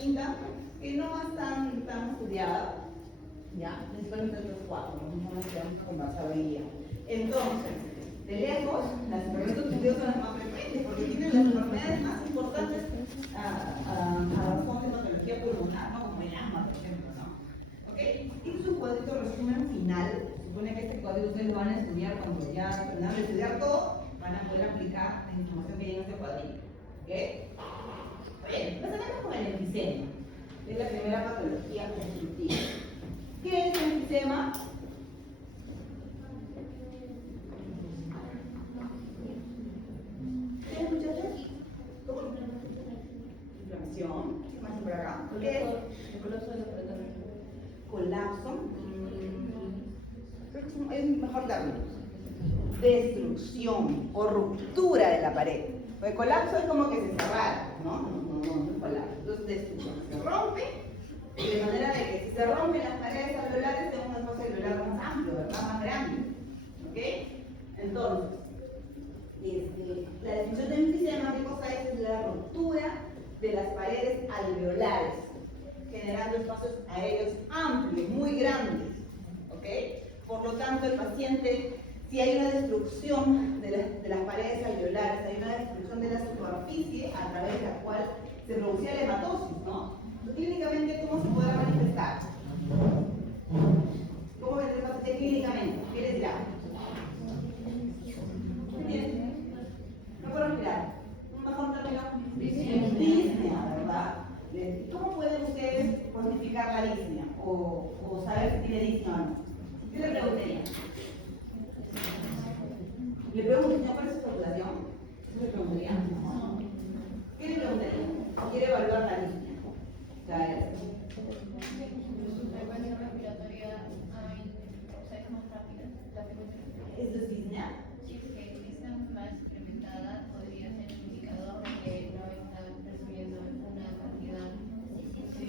quinta, que no es tan estudiada, ¿ya? Principalmente estos cuatro, no nos quedamos a conversar hoy día. Entonces, de lejos, las enfermedades de son las más frecuentes, porque tienen las enfermedades más importantes a razón de patología pulmonar, ¿no? Como el asma, por ejemplo, ¿no? ¿Ok? Y su cuadrito resumen final, supone que este cuadrito ustedes lo van a estudiar cuando ya terminan de estudiar todo, van a poder aplicar la información que hay en este cuadrito. ¿Ok? Bien, empezaremos con el enfisema, que es la primera patología constitutiva. ¿Qué es el enfisema? ¿Qué es, muchachos? ¿Cómo? Inflamación. ¿Qué más por acá? ¿Qué es? El colapso de la pared renal. Colapso. Creo que es un mejor término. Destrucción o ruptura de la pared. Porque colapso es como que se cerrara, ¿no? No es colapso. Entonces, destrucción. Se rompe, de manera de que si se rompen las paredes alveolares, tenemos un espacio alveolar más amplio, ¿verdad? Más grande. ¿Ok? Entonces, la definición de enfisema, ¿qué cosa es? Es la ruptura de las paredes alveolares, generando espacios aéreos amplios, muy grandes. ¿Ok? Por lo tanto, el paciente, si hay una destrucción de las paredes alveolares, hay una destrucción de la superficie a través de la cual se producía la hematosis, ¿no? Clínicamente, ¿cómo se podrá manifestar? ¿Cómo se manifesta clínicamente? ¿Qué les dirá? Bien. No puedo respirar. Un mejor término. Disnea, ¿verdad? ¿Cómo pueden ustedes cuantificar la disnea? O saber si tiene disnea o no. ¿Qué le preguntaría? ¿Le pregunto, señor, cuál es su calculación? ¿Qué le preguntaría? ¿Qué le preguntaría? ¿Quiere evaluar la disnea? Su frecuencia respiratoria es más rápida. La frecuencia respiratoria. ¿Eso es disnea? Si es que está más incrementada, podría ser un indicador de que no está recibiendo una cantidad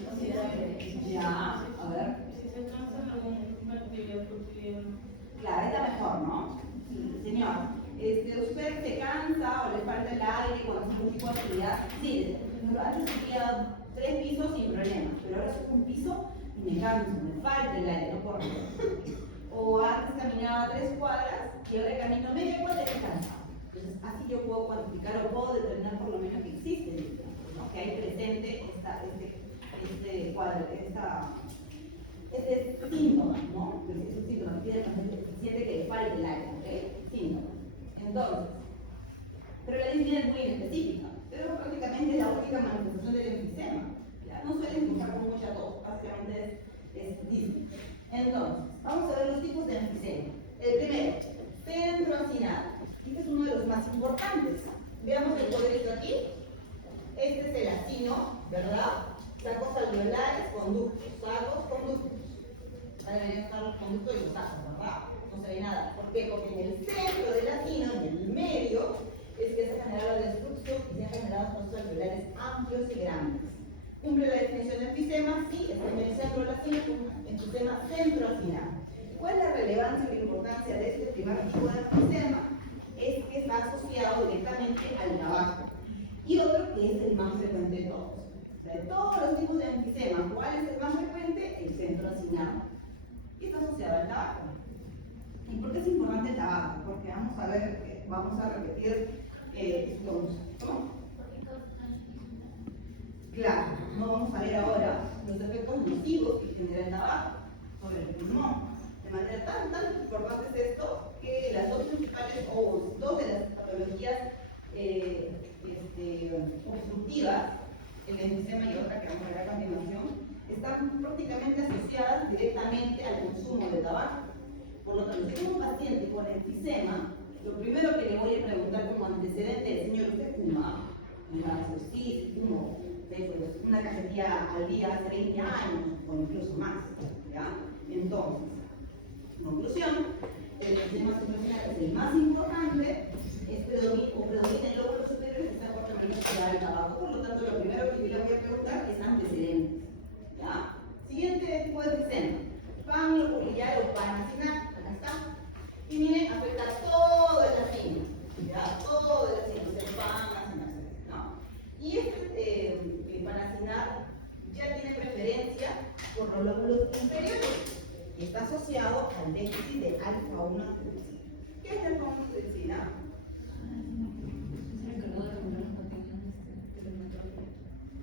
considerable. Ya, a ver. Si se cansa en alguna actividad cotidiana. Claro, está mejor, ¿no? Sí, señor. ¿Usted se cansa o le falta el aire cuando hace un tipo de actividad? Sí, antes hacía 3 pisos sin problema, pero ahora es un piso y me canso, me falta el aire, no puedo respirar. O antes caminaba 3 cuadras y ahora camino media cuadra y estoy cansado. Entonces, así yo puedo cuantificar o puedo determinar por lo menos que existe, ¿no? Que hay presente este cuadro, este síntoma, ¿no? Es un síntoma que siente que le falta el aire, ¿ok? Síntoma. Entonces, pero la disnea es muy específica, pero prácticamente es la única manifestación del enfisema. ¿Ya? No suelen empezar con mucha tos, básicamente es disnea. Entonces, vamos a ver los tipos de enfisema. El primero, centroacinal. Este es uno de los más importantes. Veamos el cuadrito aquí. Este es el acino, ¿verdad? Sacos alveolares, conductos, sacos, conductos. Ahora deberían estar los conductos y los sacos, ¿verdad? No se ve nada. ¿Por qué? Porque en el centro del acino, en el medio, es que se ha generado la destrucción y se han generado espacios alveolares amplios y grandes. ¿Cumple la definición de enfisema? Sí, está en el centro del acino, enfisema centroacinal. ¿Cuál es la relevancia y la importancia de este primer tipo de enfisema? Es que está asociado directamente al tabaco. Y otro que es el más frecuente de todos. O sea, de todos los tipos de enfisema, ¿cuál es el más frecuente? El centroacinal. Y está asociado al tabaco. ¿Y por qué es importante el tabaco? Porque vamos a repetir ¿cómo? Claro, no vamos a ver ahora los efectos nocivos que genera el tabaco sobre el pulmón. De manera tan importante es esto que las dos principales, o dos de las patologías obstructivas, el enfisema y otra que vamos a ver a continuación, están prácticamente asociadas directamente al consumo de tabaco. Por lo tanto, si tengo un paciente con enfisema, lo primero que le voy a preguntar como antecedente es: señor, ¿usted fuma? Me va a decir: sí, fumo una cajetilla al día hace 20 años o incluso más. ¿Ya? Entonces, conclusión, el enfisema centroacinal es el más importante, predomina en lóbulos superiores, está fuertemente asociado al tabaco. Por lo tanto, lo primero que yo le voy a preguntar es antecedentes. ¿Ya? Siguiente tipo de enfisema: pannicular o panacinal. Acá está. Y miren, afecta todo el acino. ¿Ya? Todo el acino, el panacinal, ¿no? Y panacinal ya tiene preferencia por los lóbulos inferiores y está asociado al déficit de alfa-1 antitrypsina. ¿Qué es la alfa-1 antitrypsina?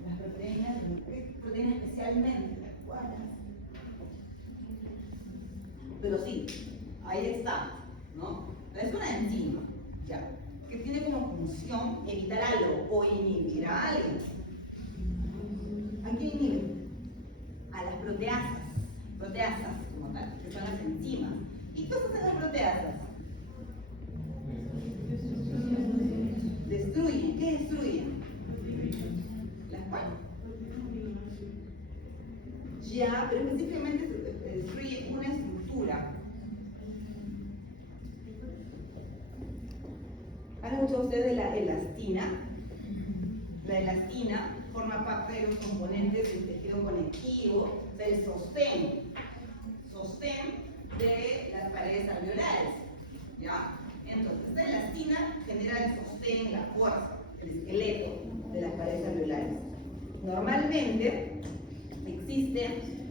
Las proteínas, ¿qué proteínas especialmente? Las cuales. Pero sí, ahí está, ¿no? Es una enzima, ya, que tiene como función evitar algo o inhibir a algo. ¿A quién inhibe? A las proteasas como tal, que son las enzimas. ¿Y qué hacen las proteasas? Destruyen. ¿Qué destruyen? Las cuales. Ya, pero específicamente destruye una estructura. ¿Han escuchado ustedes de la elastina? La elastina forma parte de los componentes del tejido conectivo, del sostén de las paredes alveolares. ¿Ya? Entonces, esta elastina genera el sostén, la fuerza, el esqueleto de las paredes alveolares. Normalmente existe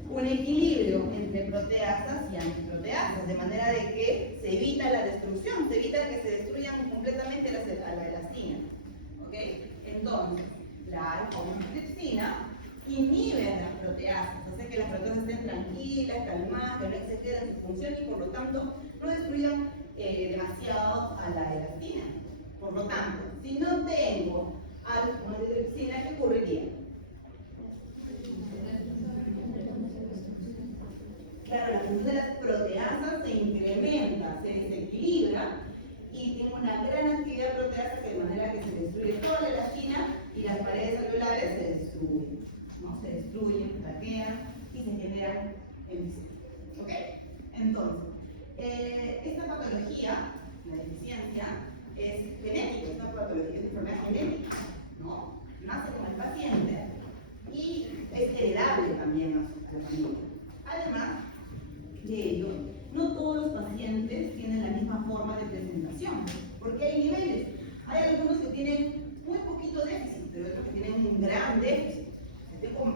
un equilibrio entre proteasas y antiproteasas, de manera de que se evita la destrucción, se evita que se destruyan completamente la elastina. ¿Ok? Entonces, la alfa-1-antitrypsina inhibe a las proteasas, hace que las proteasas estén tranquilas, calmadas, que no exceden su función y por lo tanto no destruyan demasiado a la elastina. Por lo tanto, si no tengo alfa-1-antitrypsina, ¿qué ocurriría? Claro, la función de las proteasas se incrementa, se desequilibra y tengo una gran actividad proteasa que de manera que se destruye toda la elastina y las paredes alveolares se destruyen, ¿no? Se destruyen, flaquean y se generan emfisema. ¿Ok? Entonces, esta patología, la deficiencia, es genética, es una patología, es una enfermedad genética, ¿no? Nace con el paciente y es heredable también a la familia. Además de ello, no todos los pacientes tienen la misma forma de presentación, porque hay niveles. Hay algunos que tienen muy poquito déficit, pero otros que tienen un gran déficit.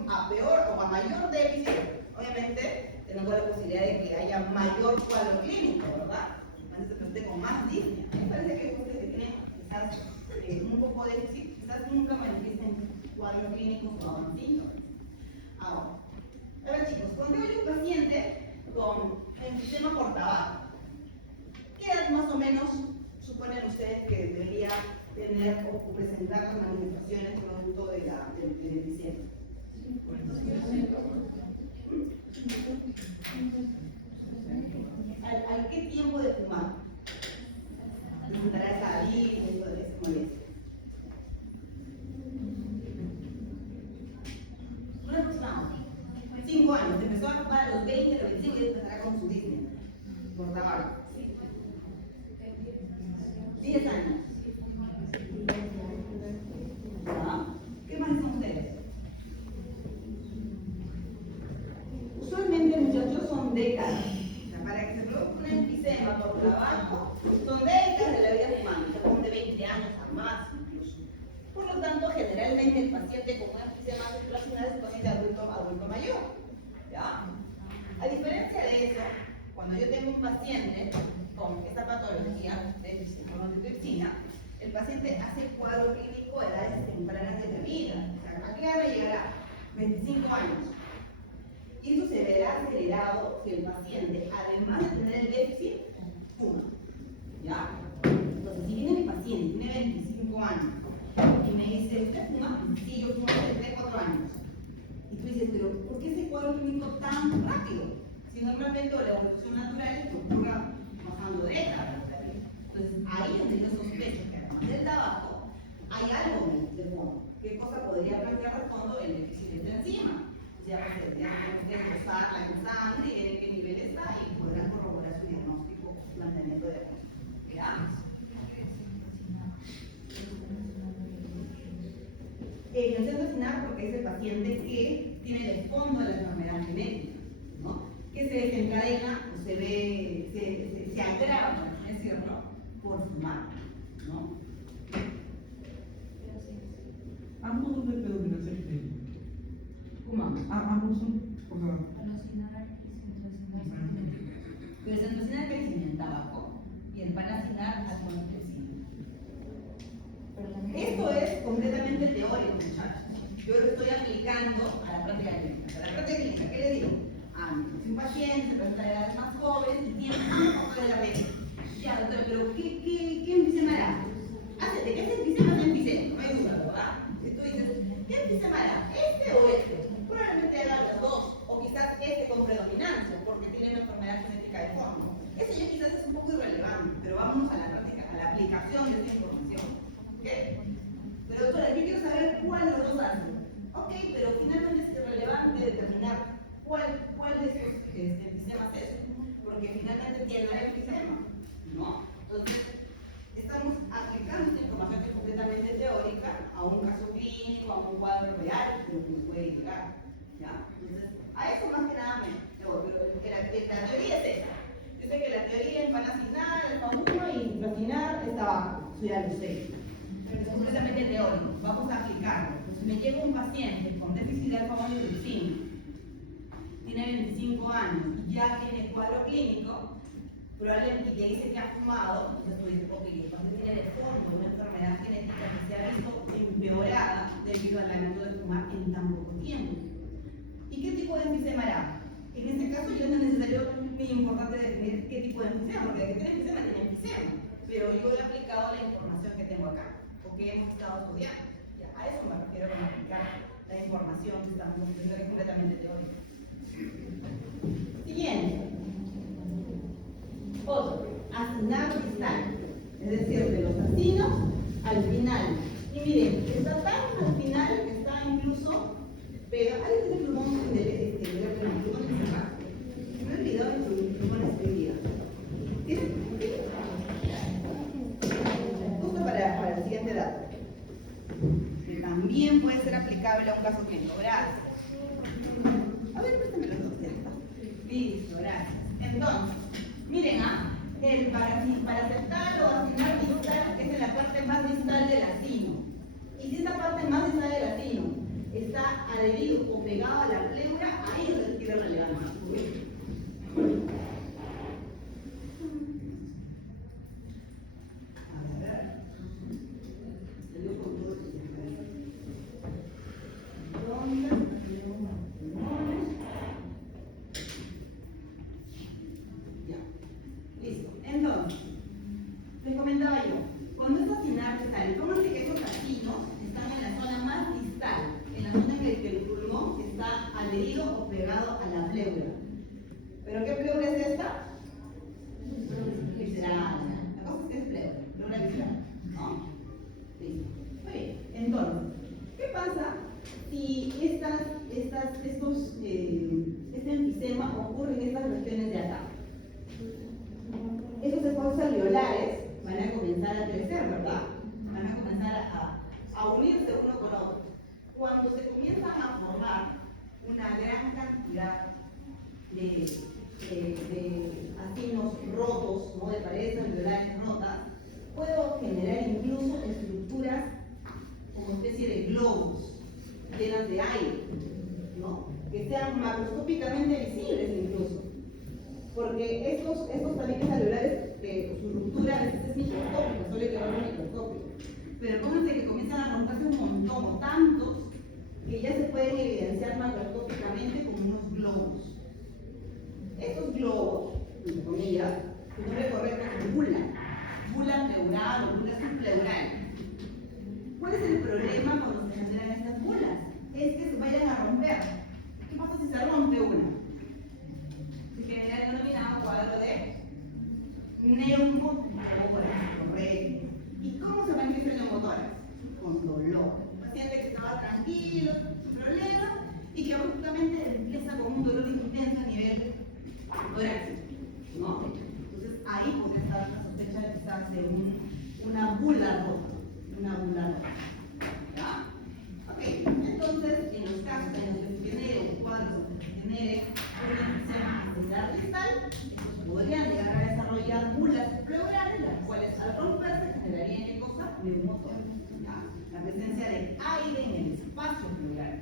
A peor o a mayor déficit, obviamente tenemos la posibilidad de que haya mayor cuadro clínico, ¿verdad? Entonces se presente con más disnea. Me parece que ustedes que tienen quizás un poco de déficit, quizás nunca manifiesten cuadros clínicos o síntomas. Ahora, a ver chicos, cuando hay un paciente con enfisema por tabaco, ¿qué edad más o menos suponen ustedes que debería tener o presentar las manifestaciones producto del enfisema? ¿Al qué tiempo de fumar presentará esa alergia y esa molestia? Un aproximado. 5 años, empezó a fumar a los 20, a los 25 y empezará con su disnea por tabaco. 10 años. ¿Ah? ¿Qué más son ustedes? Usualmente, muchachos, son décadas. O sea, para que se produzca un enfisema por tabaco, son décadas de la vida fumando, son de 20 años a más incluso. Por lo tanto, generalmente el paciente con un enfisema circulacional es un paciente adulto mayor. ¿Ya? A diferencia de eso, cuando yo tengo un paciente con esta patología de alfa-1-antitrypsina, el paciente hace cuadro clínico a edades tempranas de la vida. O sea, ¿a qué edad llegará? 25 años. Y eso se verá acelerado si el paciente, además de tener el déficit, fuma. ¿Ya? Entonces, si viene mi paciente, tiene 25 años, y me dice, ¿usted fuma? Sí, yo fumo hace 3, 4 años. Y tú dices, pero ¿por qué ese cuadro clínico tan rápido? Si normalmente la evolución natural es que ocurra pasando décadas. Entonces, ahí es donde yo sospecho que además del tabaco, hay algo de fondo. ¿Qué cosa podría plantear de fondo el déficit de enzima? Ya se tendría que desglosar la sangre y ver en qué nivel está y podrán corroborar su diagnóstico o planteamiento de diagnóstico. Veamos. El centro final porque es el paciente que tiene el fondo de la enfermedad genética, ¿no? Que se desencadena o se agrava, por así decirlo, por fumar, ¿no? ¿A modo de predominancia genética? ¿Cómo? Hagamos un, por favor. Alucinar y Pero el centrocinal crecimiento abajo y el panacinar al fondo crecimiento. Esto es completamente teórico, muchachos. Yo lo estoy aplicando a la práctica clínica. A la práctica clínica, ¿qué le digo? Si un paciente se presenta de edad más joven y tiene un poco de la regla. Ya, doctor, pero ¿qué enfisema hará? ¿De qué enfisema se enfisema? No hay duda, ¿verdad? Si tú dices, ¿qué enfisema hará? ¿Este o este? Probablemente haga los dos, o quizás este con predominancia, porque tiene una enfermedad genética de fondo. Eso ya quizás es un poco irrelevante, pero vámonos a la práctica, a la aplicación de esta información. ¿Ok? Pero doctora, yo quiero saber cuál de los dos hace. Ok, pero finalmente es irrelevante determinar cuál de estos enfisemas es, porque finalmente tiene el enfisema, ¿no? Entonces, estamos aplicando esta información que es completamente teórica a un caso clínico, a un cuadro real de lo que nos puede llegar, ¿ya? Entonces, a eso más que nada me voy, pero la teoría es esa. Yo sé que la teoría es panacinar, el FA1 y intracinar está abajo, eso ya lo sé. Pero es completamente teórico, vamos a aplicarlo. Entonces, me llega un paciente con déficit de alfa-1 hidroxina, tiene 25 años y ya tiene cuadro clínico, probablemente que dice que ha fumado, entonces tú dices, ok, el paciente tiene de fondo una enfermedad genética que se ha visto empeorada debido al hábito de fumar en tan poco tiempo. ¿Y qué tipo de enfisema hará? En este caso ya no es necesario ni importante definir qué tipo de enfisema, porque el que tiene enfisema tiene enfisema, pero yo he aplicado la información que tengo acá, o que hemos estado estudiando. Ya, a eso me refiero con aplicar la información que estamos estudiando, que es completamente teórica. Siguiente. Otro, acinar distal, es decir, de los acinos al final. Y miren, está tan al final que está incluso, pero alguien tiene plumón de plumón de cerrar. Me he olvidado de su plumón escribida. ¿Tienen? Justo para el siguiente dato. Que también puede ser aplicable a un caso clínico. Gracias. A ver, préstame los dos. Listo, gracias. Entonces, miren, el paracetal o acinar distal es en la parte más distal del acino. Y si esta parte más distal del acino está adherido o pegado a la pleura, ahí es donde tiene relevancia. A ver. Le digo con todo esto. ¿Dónde? Entonces, les comentaba yo, cuando es acinar distal, ¿cómo es que esos acinos están en la zona más distal? En la zona en la que el pulmón está adherido o pegado a la pleura. ¿Pero qué pleura es esta? Visceral. La cosa es que es pleura visceral, ¿no? Listo. Muy bien. Entonces, ¿qué pasa si este enfisema ocurre en estas regiones de acá? Estos espacios alveolares van a comenzar a crecer, ¿verdad? Van a comenzar a unirse uno con otro. Cuando se comienzan a formar una gran cantidad de acinos rotos, ¿no? De paredes alveolares rotas, puedo generar incluso estructuras como especie de globos llenas de aire, ¿no? Que sean macroscópicamente visibles incluso. Porque estos tabiques alveolares, su ruptura es microscópica, solo hay que ver el microscopio. Pero pónganse que comienzan a romperse un montón, o tantos, que ya se pueden evidenciar macroscópicamente como unos globos. Estos globos, entre comillas, su nombre correcto es bula pleural o bula subpleural. ¿Cuál es el problema cuando se generan estas bulas? Es que se vayan a romper. ¿Qué pasa si se rompe una? Se genera el denominado cuadro de neumotórax, correcto. ¿Y cómo se manifiesta el neumotórax? Con dolor. Un paciente que estaba tranquilo, sin problema, y que abruptamente empieza con un dolor intenso a nivel torácico, ¿no? Entonces ahí podría estar la sospecha quizás de una bula rota, ¿ya? Ok, entonces en los casos en los que se genere un cuadro, se genere un enfisema acinar distal, podrían llegar a desarrollar bulas pleurales, las cuales al romperse generarían ¿qué cosa? Neumotórax, ¿ya? La presencia de aire en el espacio pleural.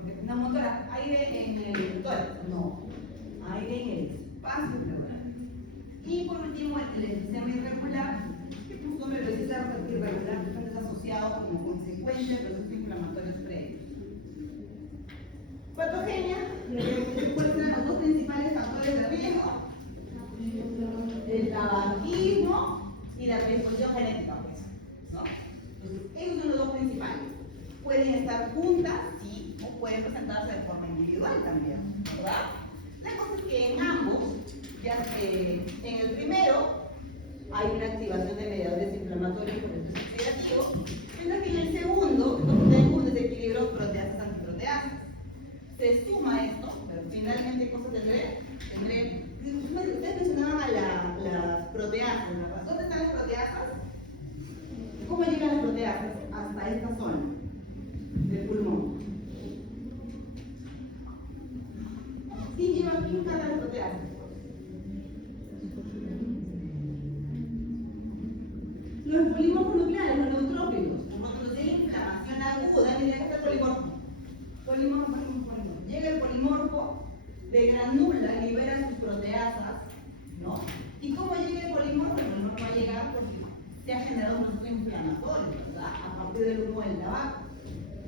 porque tengamos aire en el tórax, no, aire en el espacio pleural. Y por último, el enfisema irregular, que por su nombre lo dice irregular, es asociado como consecuencia de procesos inflamatorios previos. Patogenia, ¿cuáles son los dos principales factores de riesgo? El tabaquismo y la predisposición genética, pues, ¿no? Entonces, esos son los dos principales. Pueden estar juntas, sí, o pueden presentarse de forma individual también, ¿verdad? La cosa es que en ambos, ya que en el primero hay una activación de mediadores inflamatorios por el proceso oxidativo, mientras que en el segundo tenemos un desequilibrio proteasas-antiproteasas. Se suma esto, pero finalmente, ¿cosa tendré? Ustedes mencionaban a las proteasas, ¿verdad? ¿Dónde están las proteasas? ¿Cómo llegan las proteasas? Hasta esta zona del pulmón. ¿Quién lleva aquí cada las proteasas? Los polímorfos nucleares, los neutrófilos. Cuando tiene inflamación aguda, tendría que ser polimorfo. Polimorfo. Llega el polimorfo, degranula, libera sus proteasas, ¿no? ¿Y cómo llega el polimorfo? El polimorfo va a llegar porque se ha generado un proceso inflamatorio, ¿verdad? A partir del humo del tabaco.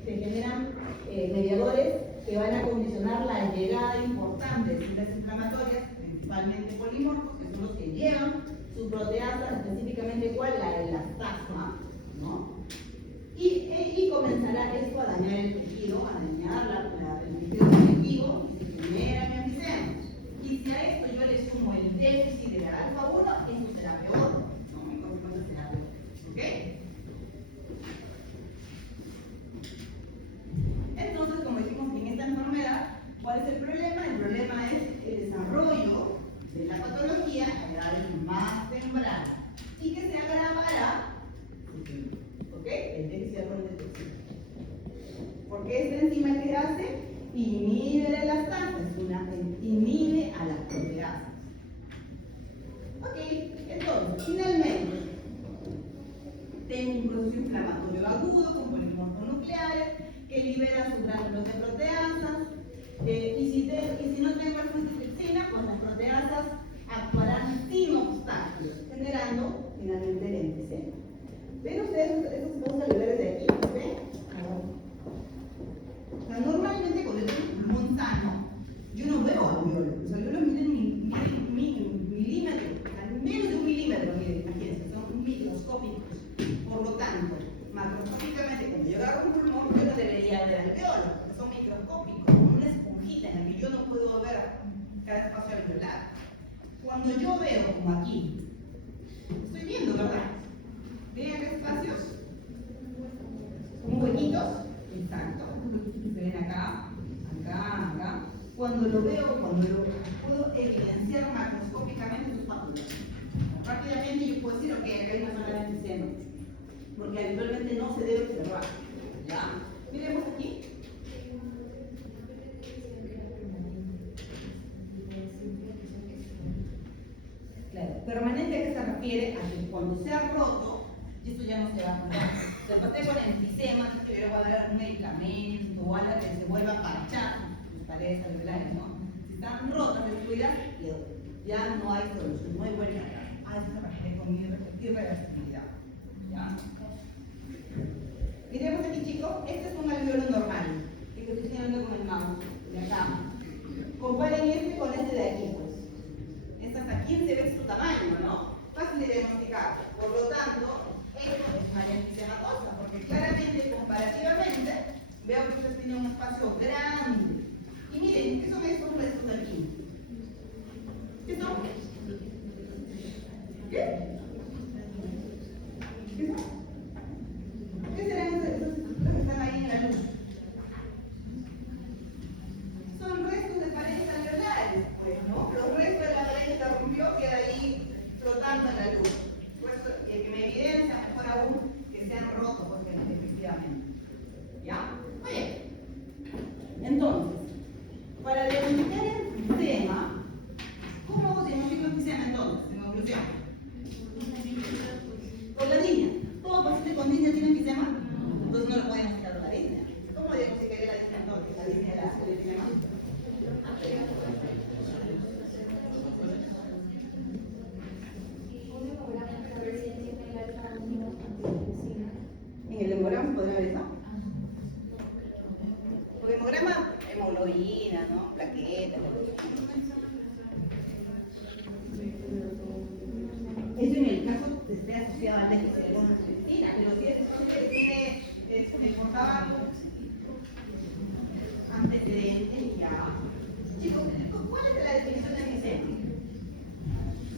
Se generan mediadores que van a condicionar la llegada importante de células inflamatorias, principalmente polimorfos, que son los que llevan sus proteasas, específicamente ¿cuál? La elastasa, ¿no? Y comenzará esto a dañar el tejido, a dañar el tejido conectivo y se genera mi enfisema. Y si a esto yo le sumo el déficit de la alfa-1, eso será peor, ¿no? Mi consecuencia será peor, ¿ok? Entonces, como dijimos en esta enfermedad, ¿cuál es el problema? El problema es el desarrollo de la patología a edades más tempranas y que se agravará, ¿ok? El déficit de toxina. Porque esta enzima que hace inhibe la elastasa, inhibe a las proteasas. Ok, entonces, finalmente, tengo un proceso inflamatorio agudo con polimorfos nucleares que libera sus gránulos de proteasas. Y si no tengo alfa-toxina, pues las proteasas actuarán sin obstáculos, generando finalmente el enfisema. ¿Ven ustedes esos dos alveolos de aquí? ¿Ven? O sea, normalmente cuando yo tengo un pulmón sano, yo no veo alveolos. Los alveolos miden milímetros, o sea, menos de un milímetro, miren, imagínense, son microscópicos. Por lo tanto, macroscópicamente, cuando yo agarro un pulmón, yo no debería ver alveolos, porque son microscópicos, como una esponjita en la que yo no puedo ver cada espacio alveolar. Cuando yo veo como aquí, estoy viendo, ¿verdad? ¿Ven acá espacios? ¿Como huequitos? Exacto. ¿Ven acá? Acá. Cuando lo veo, cuando lo puedo evidenciar macroscópicamente sus pápulas. Rápidamente yo puedo decir, ok, acá hay una zona de enfisema. Porque habitualmente no se debe observar. ¿Ya? Miremos aquí. Claro, permanente a qué se refiere a que cuando se ha roto, y esto ya no se va a curar. Se parte con enfisema, que luego va a dar un medicamento o algo que se vuelva a parchar sus paredes alveolares, ¿no? Si están rotas, descuidas, ya no hay solución, no hay vuelta atrás. A eso se refiere con irreversibilidad. ¿Ya? Miremos aquí, chicos, este es un alveolo normal, que estoy señalando con el mouse, de acá. Comparen este con este de aquí, pues. Hasta 15 veces su tamaño, ¿no? Fácil de diagnosticar. Por lo tanto, esto es una enfisema, porque claramente, comparativamente, veo que usted tiene un espacio grande. Y miren, ¿qué son estos restos de aquí? ¿Qué son? ¿Qué? ¿Qué son? ¿Qué serán esas estructuras que están ahí en la luz? Son restos de paredes alveolares, pues, ¿no? Los restos de la pared que se rompió queda ahí flotando en la luz. Que me evidencia, mejor aún, que se han roto, porque efectivamente. ¿Ya? Oye, orina, ¿no? Plaquetas. Eso en el caso que esté asociado a la medicina, pero si tiene por tabaco, antecedentes, ya. Chicos, ¿cuál es la definición de enfisema?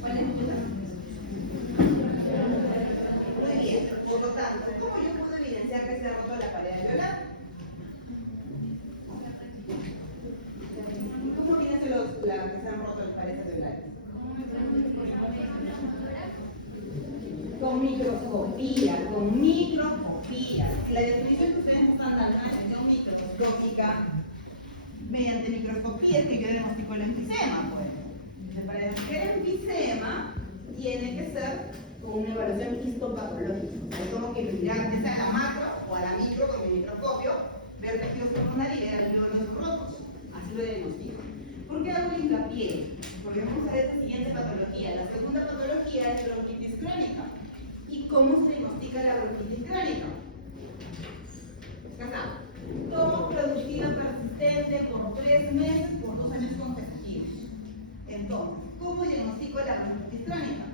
¿Cuál es la Muy bien, por lo tanto, ¿cómo yo puedo evidenciar que se ha roto la pared alveolar? ¿Cómo evidencio que se han roto las paredes alveolares? Con microscopía, con microscopía. La definición que ustedes están dando es una definición microscópica. Mediante microscopía es que yo diagnostico el enfisema, pues. Entonces, para diagnosticar el enfisema, tiene que ser con una evaluación histopatológica. Es como que mirar ya sea a la macro o a la micro con mi microscopio, ver tejidos pulmonares y ver alveolos rotos. Así lo diagnostico. ¿Por qué hago hincapié? Porque vamos a ver la siguiente patología. La segunda patología es bronquitis crónica. ¿Y cómo se diagnostica la bronquitis crónica? Acá. Tomo productiva persistente por 3 meses, por 2 años consecutivos. Entonces, ¿cómo diagnostico la bronquitis crónica?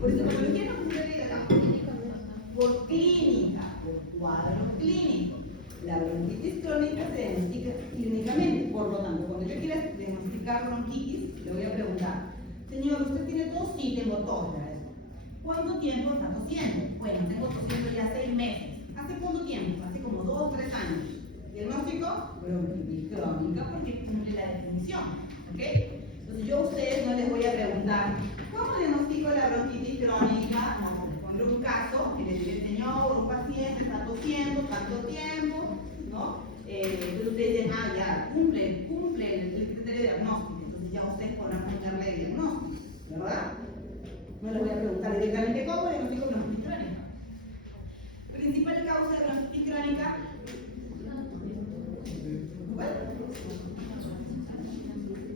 Por esta patología no funciona acá. Por clínica, por cuadro clínico. La bronquitis crónica se diagnostica clínicamente. Por lo tanto, cuando yo quiera diagnosticar bronquitis, le voy a preguntar: señor, ¿usted tiene tos? Sí, tengo tos. ¿Cuánto tiempo está tosiendo? Bueno, tengo tosiendo ya 6 meses. ¿Hace cuánto tiempo? Hace como 2 o 3 años. Diagnóstico: bronquitis crónica, porque cumple la definición. ¿Ok? Entonces yo a ustedes no les voy a preguntar: ¿cómo diagnostico la bronquitis crónica? No, les pondré un caso que les diré: señor, un paciente está tosiendo tanto tiempo, ¿no? Entonces ustedes dicen: ah, ya, cumple el criterio de diagnóstico. Entonces ya ustedes podrán ponerle el diagnóstico, ¿verdad? No les voy a preguntar directamente cómo diagnostico bronquitis crónica. Principal causa de bronquitis crónica. ¿Cuál?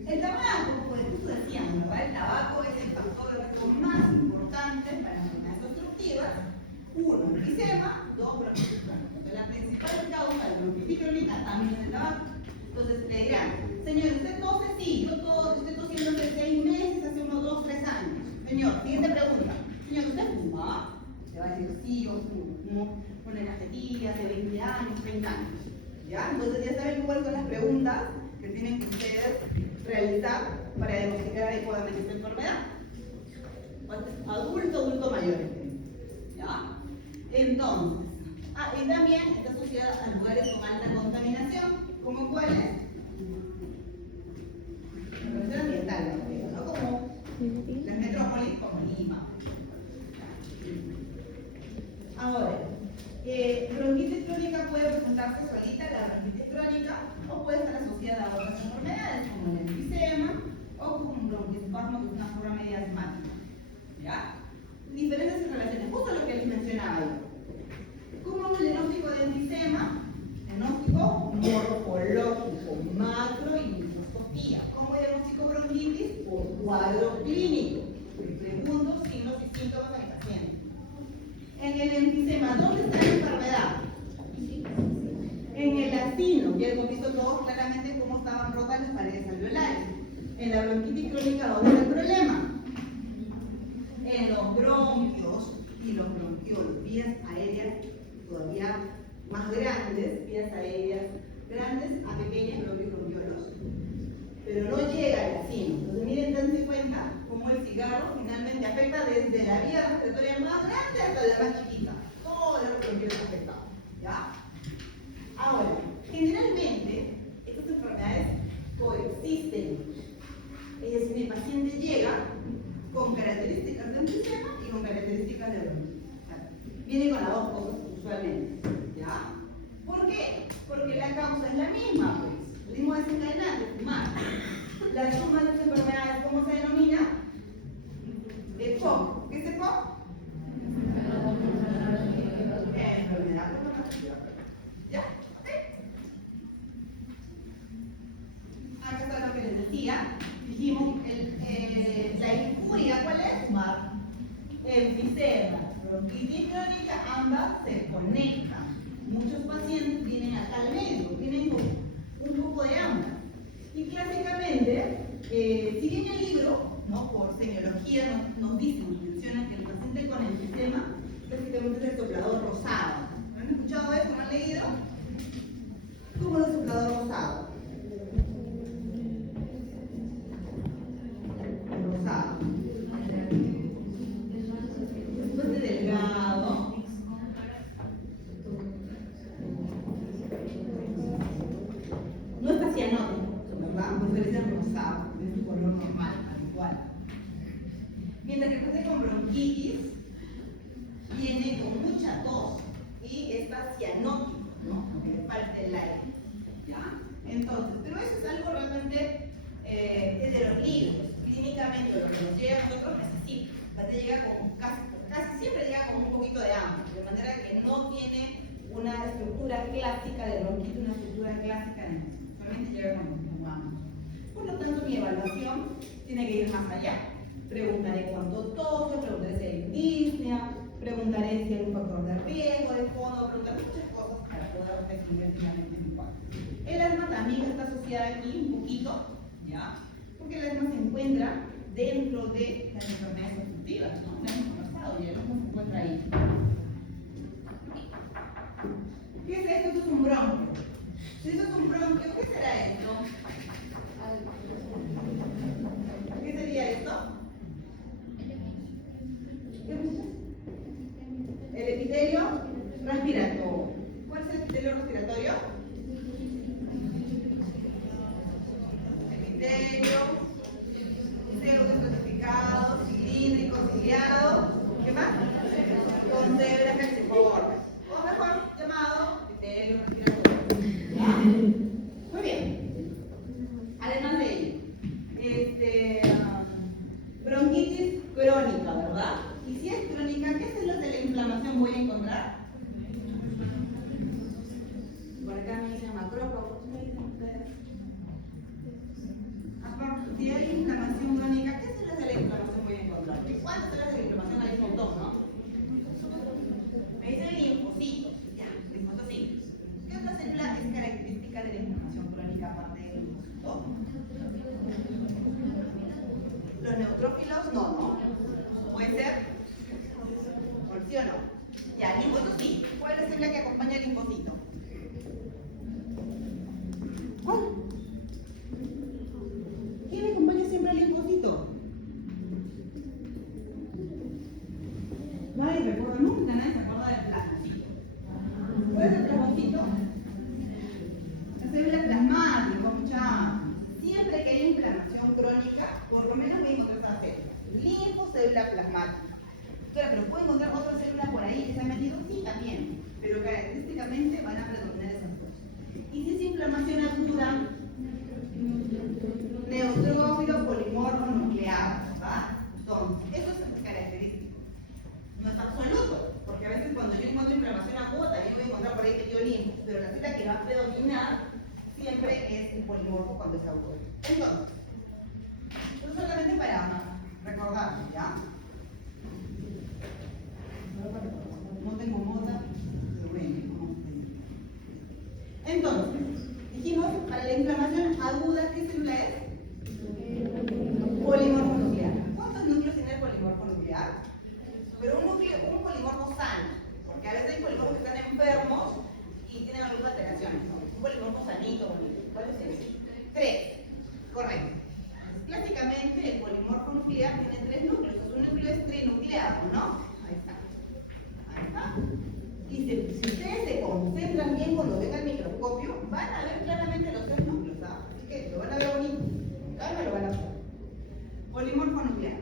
El tabaco, pues tú decías, ¿verdad? El tabaco es el factor de riesgo más importante para enfermedades obstructivas. 1, enfisema. 2, bronquitis crónica. La principal causa de bronquitis crónica también es el tabaco. Entonces te dirán: señor, ¿usted tose? Sí, yo estoy tosiendo hace 6 meses, hace unos 2 o 3 años. Señor, siguiente pregunta: señor, ¿usted fuma? Te va a decir: sí, yo fumo una cajetilla hace 20 años, 30 años. ¿Ya? Entonces ya saben cuáles son las preguntas que tienen que ustedes realizar para diagnosticar adecuadamente esta enfermedad. Adulto mayor. ¿Ya? Entonces, y también está asociada a lugares con alta contaminación, como cuáles. La ambiental, ¿no? Como las metrópolis, como Lima. Ahora, bronquitis crónica puede presentarse solita, la bronquitis crónica, o puede estar asociada a otras enfermedades, como el enfisema o con bronquiespasmo, que es una forma media asmática. ¿Ya? Diferencias y relaciones, justo lo que les mencionaba yo. ¿Cómo hago el diagnóstico de enfisema? Diagnóstico morfológico, macro y microscopía. ¿Cómo diagnóstico bronquitis? Por cuadro clínico. Pregunto signos y síntomas del paciente. En el enfisema, ¿dónde está la enfermedad? En el acino, ya hemos visto todos claramente cómo estaban rotas las paredes alveolares. En la bronquitis crónica, ¿dónde está el problema? En los bronquios y los bronquiolos, vías aéreas todavía más grandes, vías aéreas grandes a pequeñas bronquiolos. Pero no llega al acino. Entonces miren, dense cuenta cómo el cigarro finalmente afecta desde la vía respiratoria más grande hasta la más chiquita. Todo el bronquiolos afectado. ¿Ya? Ahora, generalmente estas enfermedades coexisten. Es decir, el paciente llega con características de enfisema y con características de bronquitis. Viene con las dos cosas usualmente. ¿Ya? ¿Por qué? Porque la causa es la misma, pues. El mismo desencadenante, fumar. La suma de las enfermedades, ¿cómo se denomina? EPOC. ¿Qué es EPOC? Enfermedad pulmonar. ¿Ya? ¿Ok? Acá está lo que les decía. Dijimos, la infuria, ¿cuál es? Fumar. Enfisema, bronquitis crónica, ambas se conectan. Muchos pacientes vienen acá al médico, vienen con guía nos dice, nos menciona que el paciente con enfisema prácticamente es el soplador rosado. ¿Han escuchado esto? ¿No han leído? ¿Cómo es el soplador rosado? Rosado. Después de delgado. No está cianótico, ¿verdad? Pues debe ser rosado, es su color normal, habitual. Mientras que el paciente con bronquitis viene con mucha tos y está cianótico, ¿no? Porque le falta el aire. ¿Ya? Entonces, pero eso es algo realmente de los libros. Clínicamente, lo que nos llega a nosotros necesita. El paciente llega con casi siempre llega con un poquito de hambre, de manera que no tiene una estructura clásica de bronquitis, una estructura clásica de neumonitis. Solamente llega con hambre. Por lo tanto, mi evaluación tiene que ir más allá. Preguntaré cuánto tose, preguntaré si hay disnea, preguntaré si hay un factor de riesgo de fondo, preguntaré muchas cosas para poder definir finalmente mi cuadro. El asma también está asociada aquí un poquito, ¿ya? Porque el asma se encuentra dentro de las enfermedades obstructivas, ¿no? Lo hemos conversado y el asma se encuentra ahí. ¿Qué es esto? Esto es un bronquio. Si esto es un bronquio, ¿qué será esto? ¿Qué sería esto? El epitelio respiratorio. ¿Cuál es el epitelio respiratorio? Epitelio pseudoestratificado, cilíndrico, ciliado. ¿Qué más? Con células calciformes. O mejor llamado epitelio respiratorio. Muy bien. Además de ello, bronquitis crónica, ¿verdad? Y si es crónica, ¿qué células de la inflamación voy a encontrar? Por acá me dicen macrófagos. ¿Qué dicen ustedes? Si hay inflamación crónica, ¿qué células de la inflamación voy a encontrar? ¿Cuántas células de la inflamación hay? Un montón, ¿no? Me dicen linfocitos. Ya, linfocitos. ¿Qué otra célula es característica de la inflamación crónica aparte de linfocitos? Los neutrófilos no. Puede ser. ¿Por sí o no? Ya, linfocitos sí. ¿Cuál es la célula que acompaña al linfocito? ¿Cuál? ¿Quién acompaña siempre al linfocito? Nadie recuerda nunca, nadie se acuerda del plasmocito. ¿Cuál es el plasmocito? La célula plasmática, muchachos. Siempre que hay inflamación crónica, por lo menos voy a encontrar esta célula. Linfocélula plasmática. Claro, pero ¿puedo encontrar otra célula por ahí que se ha metido? Sí, también. Pero característicamente van a predominar esas cosas. Y si es inflamación aguda, neutrófilo polimorfo nuclear, ¿verdad? Entonces, eso es característico. No es absoluto, porque a veces cuando yo encuentro inflamación aguda, también voy a encontrar por ahí que yo linfo, pero la célula que va a predominar siempre es el polimorfo cuando es agudo. Entonces, esto solamente para recordarlo, ¿ya? No tengo moda, pero bueno. Entonces, dijimos, para la inflamación aguda, ¿qué célula es? Polimorfo nuclear. ¿Cuántos núcleos tiene el polimorfo nuclear? Pero un polimorfo sano, porque a veces hay polimorfos que están enfermos y tienen algunas alteraciones, ¿no? Un polimorfo sanito, ¿cuál es ese? 3, correcto. Clásicamente el polimorfo nuclear tiene 3 núcleos, un núcleo es trinucleado, ¿no? Ahí está. Y si ustedes se concentran bien cuando ven al microscopio, van a ver claramente los 3 núcleos, ¿ah? Así que lo van a ver bonito. Calma, lo van a ver. Polimorfo nuclear.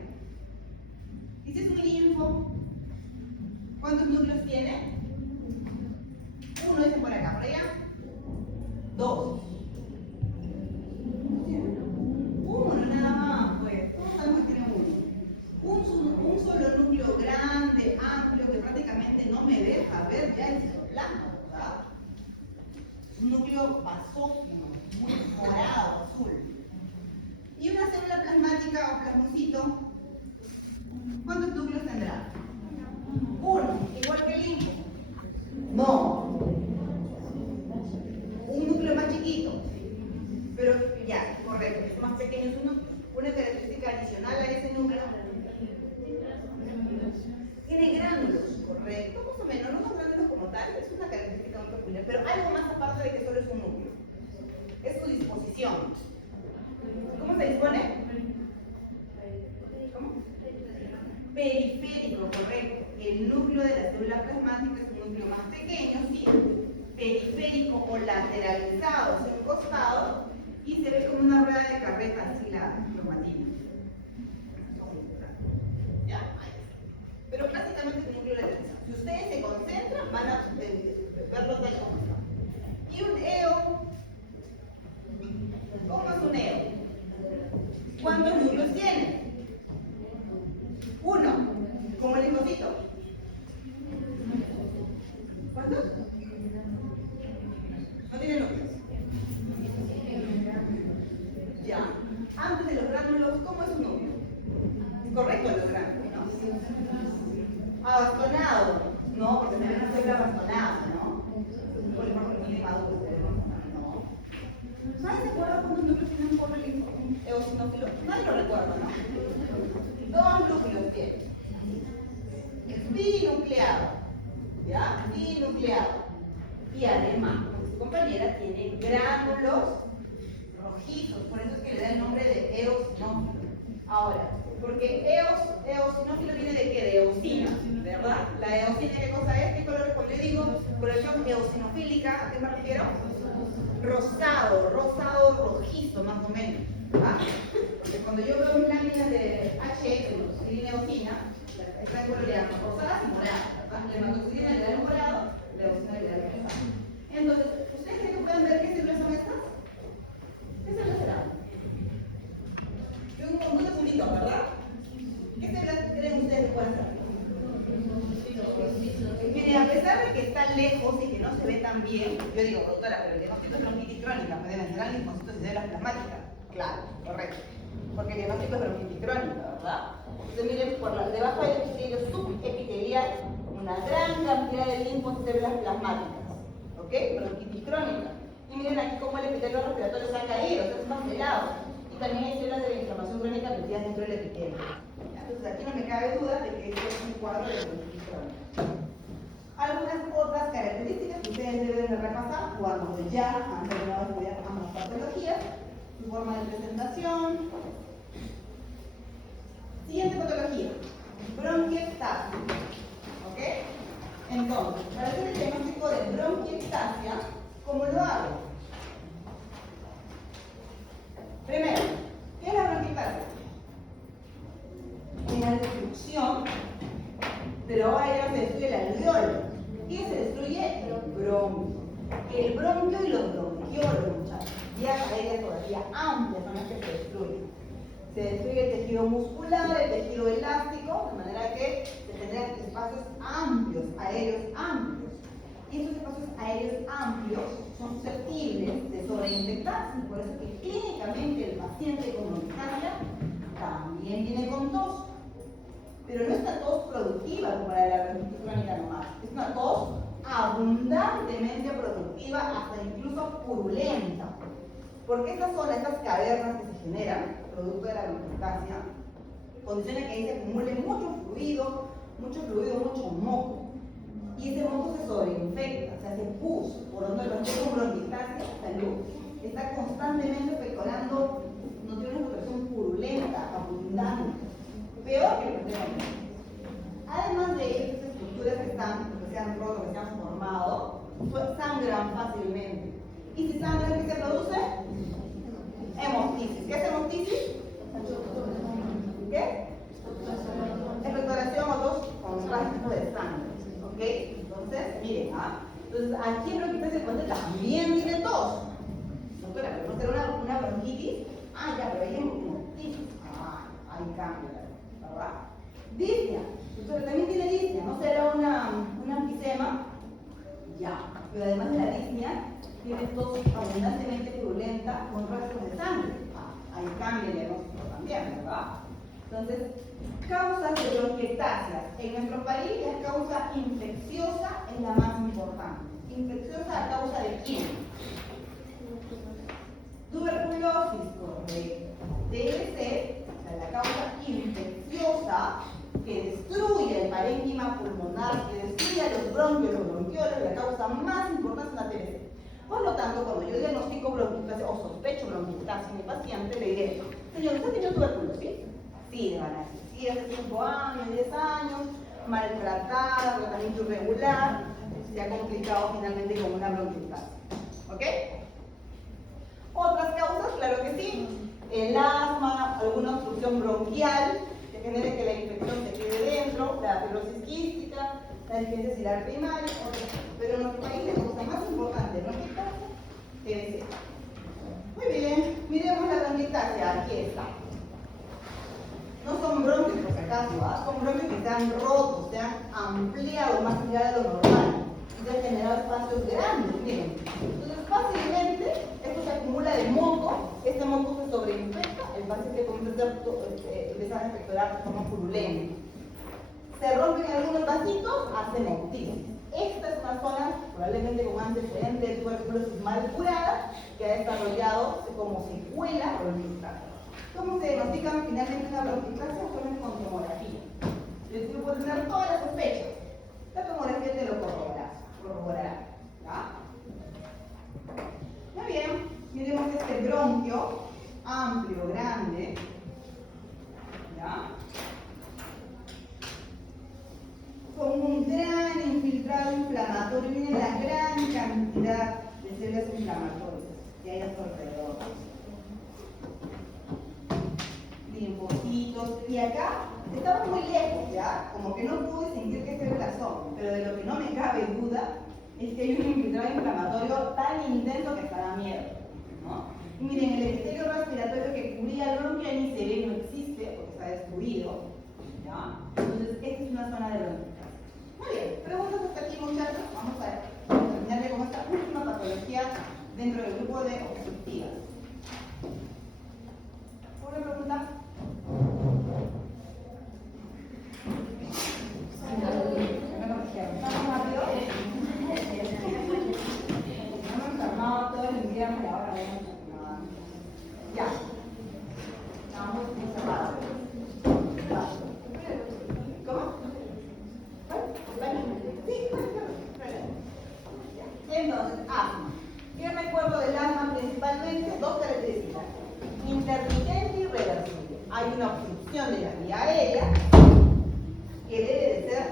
Y si es un linfo, ¿cuántos núcleos tiene? 1, dicen por acá, por allá. 2. 1 nada más, pues. Todos sabemos que tiene 1. Un solo núcleo grande, amplio, que prácticamente no me deja ver ya el citoplasma, ¿verdad? Un núcleo basal. rosado y se ve como una rueda de carreta, así la cromatina. ¿Ya? Pero básicamente es un núcleo de atención. Si ustedes se concentran, van a verlo tal como está. Y un EO, ¿cómo es un EO? ¿Cuántos núcleos tiene? Uno, como el linfocito. ¿Cuántos? No tiene núcleos. Ya. Antes de los gránulos, ¿cómo es un núcleo? Correcto, los gránulos, ¿no? Abastonado. No, porque se ve una célula abastonada, ¿no? Por el marco muy maduro, no. ¿Nadie se acuerda cuántos núcleos tiene un polo eosinófilo? Nadie lo recuerda, ¿no? Dos núcleos tiene. Binucleado. ¿Ya? Binucleado. Y además, su compañera tiene gránulos rojizos, por eso es que le da el nombre de eosinófilo. Ahora, porque eosinófilo viene de qué? De eosina, ¿verdad? La eosina, ¿qué cosa es? ¿Qué color es? Cuando yo digo coloración eosinofílica, ¿a qué me refiero? Rosado, rojizo, más o menos. ¿Ah? Porque cuando yo veo mis láminas de H, de eosina, están coloreadas rosadas y moradas, ¿verdad? La hematoxilina le da el morado, la eosina le da el rosado. Entonces, ¿ustedes creen que pueden ver qué células son estas? ¿Qué células serán? Tengo un montón de puntitos, ¿verdad? ¿Qué células creen ustedes que pueden ser? Miren, a pesar de que está lejos y que no se ve tan bien, yo digo, doctora, pero el diagnóstico es bronquitis crónica, puede mencionar linfocitos y células plasmáticas. Claro, correcto. Porque el diagnóstico es bronquitis crónica, ¿verdad? Entonces miren, debajo del epitelio subepitelial, una gran cantidad de linfos y células plasmáticas. ¿Ok? Bronquitis crónica. Y miren aquí cómo el epitelio respiratorio se ha caído, se ha cancelado. Y también hay células de la inflamación crónica metidas dentro del epitelio. Entonces aquí no me cabe duda de que esto es un cuadro de bronquitis crónica. Algunas otras características que ustedes deben de repasar cuando ya han terminado de estudiar ambas patologías, su forma de presentación. Siguiente patología, bronquiectasia. ¿Ok? Entonces, para hacer el diagnóstico de bronquiectasia, ¿cómo lo hago? Primero, ¿qué es la bronquiectasia? Es la destrucción, pero ahora ya no se destruye el alveolo. ¿Qué se destruye? El bronquio. El bronquio y los bronquiolos, muchachos. Vías aéreas todavía amplias son las que se destruyen. Se destruye el tejido muscular, el tejido elástico, de manera que se generan espacios amplios, aéreos amplios. Y estos espacios aéreos amplios son susceptibles de sobreinfectarse. Por eso que clínicamente el paciente con bronquiectasia también viene con tos. Pero no es una tos productiva como la de la bronquitis crónica normal. Es una tos abundantemente productiva, hasta incluso purulenta. Porque estas son estas cavernas que se generan, producto de la bronquiectasia, condicionan que ahí se acumule mucho fluido, mucho moco. Y ese moco se sobreinfecta, se hace pus, por donde los que con bronquiectasia, salud. Está constantemente pectorando, no tiene una presión purulenta, abundante. Peor que el problema. Además de estas estructuras que se han roto, que se han formado, sangran fácilmente. ¿Y si sangran, qué se produce? Hemoptisis. ¿Qué es hemoptisis? ¿Qué? Expectoración o tos con rastro de sangre. ¿Ok? Entonces, miren, entonces aquí en bronquiectasia también tiene tos. Doctora, pero no será una bronquitis. Ya, pero hay hemoptisis. Ahí cambia. ¿Verdad? Disnea. Doctora, también tiene disnea. ¿No será una enfisema? Ya. Pero además de la disnea, tiene tos abundantemente purulenta con rastros de sangre. Ahí cambia el diagnóstico también, ¿verdad? Entonces, causas de bronquiectasia. En nuestro país, la causa infecciosa es la más importante. ¿Infecciosa a causa de quién? Tuberculosis, correcto. Debe ser la causa infecciosa que destruye el parénquima pulmonar, que destruye los bronquios, los bronquiolos, la causa más importante es la TBC. Por lo tanto, cuando yo diagnostico bronquiectasia o sospecho bronquiectasia en mi paciente, le diré, señor, ¿usted tiene tuberculosis? Sí, van a decir, sí, hace 5 años, 10 años, maltratada, tratamiento irregular, se ha complicado finalmente con una bronquiectasia. ¿Ok? obstrucción bronquial, que genere que la infección se quede dentro, la fibrosis quística, la disfunción celular primaria, pero en nuestro país la cosa más importante, ¿no? ¿Qué pasa? TBC. Muy bien, miremos la bronquiectasia, aquí está. No son bronquios por si acaso, son bronquios que se han roto, se han ampliado más allá de lo normal, y se han generado espacios grandes, miren. Entonces fácilmente esto se acumula de moco, este moco se sobreinfecta, el paciente comienza a expectorar de forma purulenta. Se rompen algunos vasitos, hacen otitis. Esta es una zona probablemente con antecedente de tuberculosis mal curada que ha desarrollado como secuela bronquiectasia. ¿Cómo se diagnostican finalmente una bronquiectasia? Solamente con tomografía. El estudio puede tener todas las sospechas. La tomografía te lo corroborará. ¿Ya? Muy bien, miremos este bronquio amplio, grande. ¿Ya? Con un gran infiltrado inflamatorio. Miren la gran cantidad de células inflamatorias que hay a su alrededor. Linfocitos, y acá estamos muy lejos, ¿ya? Como que no puedo distinguir qué células son, pero de lo que no me cabe duda es que hay un infiltrado inflamatorio tan intenso que hasta da miedo, ¿no? Y miren, el epitelio respiratorio que cubría el bronquio ni se ve, no existe porque está destruido, ¿ya? Entonces, esta es una zona de bronquiectasia. Muy bien, preguntas hasta aquí, muchachos. Vamos a terminar con esta última patología dentro del grupo de obstructivas. ¿Alguna pregunta? ¿Vamos rápido? No hemos enfermado todo el invierno y ahora vemos enfermado. Ya. Estamos encerrados. ¿Cómo? Sí, entonces, asma. ¿Qué recuerdo del asma principalmente? Dos características. Intermitente y reversible. Hay una obstrucción de la vía aérea que debe de ser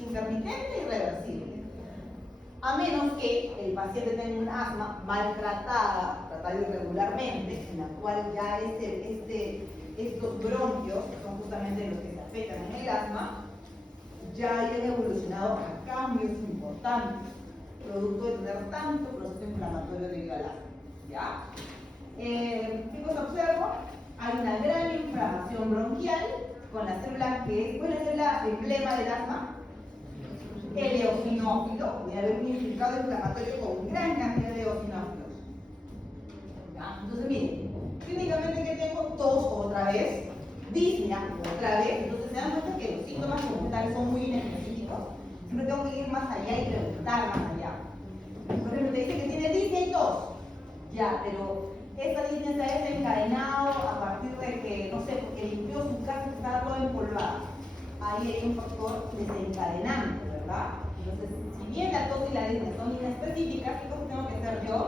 intermitente y reversible. A menos que el paciente tenga un asma maltratada, tratada irregularmente, en la cual ya estos bronquios, que son justamente los que se afectan en el asma, ya hayan evolucionado a cambios importantes, producto de tener tanto proceso inflamatorio debido al asma. ¿Ya? ¿Qué cosa observo? Hay una gran inflamación bronquial con la célula que ¿cuál es la célula emblema del asma? El eosinófilo. Puede haber un infiltrado inflamatorio con gran cantidad de eosinófilos. ¿Ya? Entonces, miren, clínicamente que tengo tos otra vez, disnea otra vez. Entonces, se dan cuenta que los síntomas como tal son muy inespecíficos. Siempre tengo que ir más allá y preguntar más allá. Por ejemplo, te dice que tiene disnea y tos. Ya, pero esta disnea se ha desencadenado a partir de que, no sé, porque limpió su casa que estaba toda empolvada. Ahí hay un factor desencadenante, ¿verdad? Entonces, si bien la tos y la disnea son inespecíficas, ¿qué cosa tengo que hacer yo?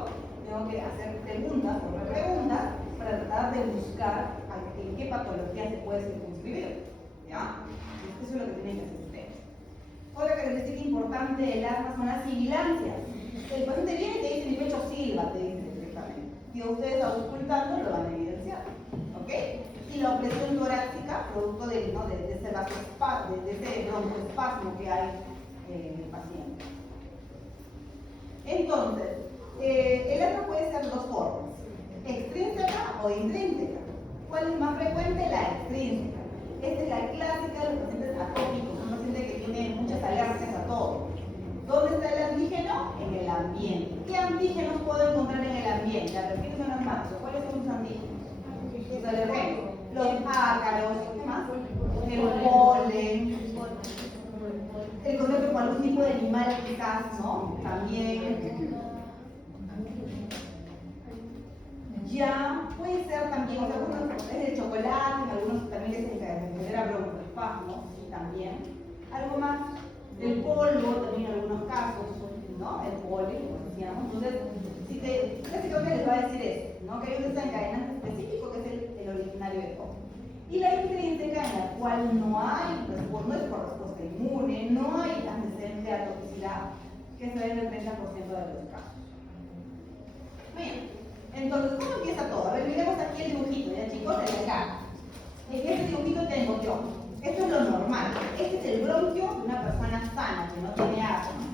Tengo que hacer preguntas sobre preguntas para tratar de buscar en qué patología se puede circunscribir. ¿Ya? Eso es lo que tienen que hacer ustedes. Otra característica importante del asma son las sibilancias. El paciente viene y te dice: mi pecho silba, te dice directamente. Si ustedes auscultando lo van a evidenciar. ¿Ok? Y la opresión torácica, producto de ese broncoespasmo que hay en el paciente. Entonces, el asma puede ser de dos formas: extrínseca o intrínseca. ¿Cuál es más frecuente? La extrínseca. Esta es la clásica de los pacientes atópicos, un paciente que tiene muchas alergias a todo. ¿Dónde está el antígeno? En el ambiente. ¿Qué antígenos puedo encontrar en el ambiente? A ver, ¿quiénes son los más? ¿Cuáles son los antígenos? Los alergenos. Los ácaros, ¿qué más? El polen, el contacto con algún tipo de animal quizás, ¿no? También. Ya puede ser también, o sea, algunos es de chocolate, en algunos también les genera broncoespasmo, sí, también. Algo más del polvo, también en algunos casos, ¿no? El polen, como decíamos. Entonces, básicamente les va a decir eso, ¿no? Que hay un desencadenante específico que es el originario de todo. Y la intrínseca, en la cual no hay, no es por respuesta inmune, no hay antecedente de toxicidad, que se ve en el 30% de los casos. Bien, entonces, ¿cómo empieza todo? A ver, miremos aquí el dibujito, ¿ya, chicos? De la cara. En este dibujito tengo yo. Esto es lo normal. Este es el bronquio de una persona sana, que no tiene asma.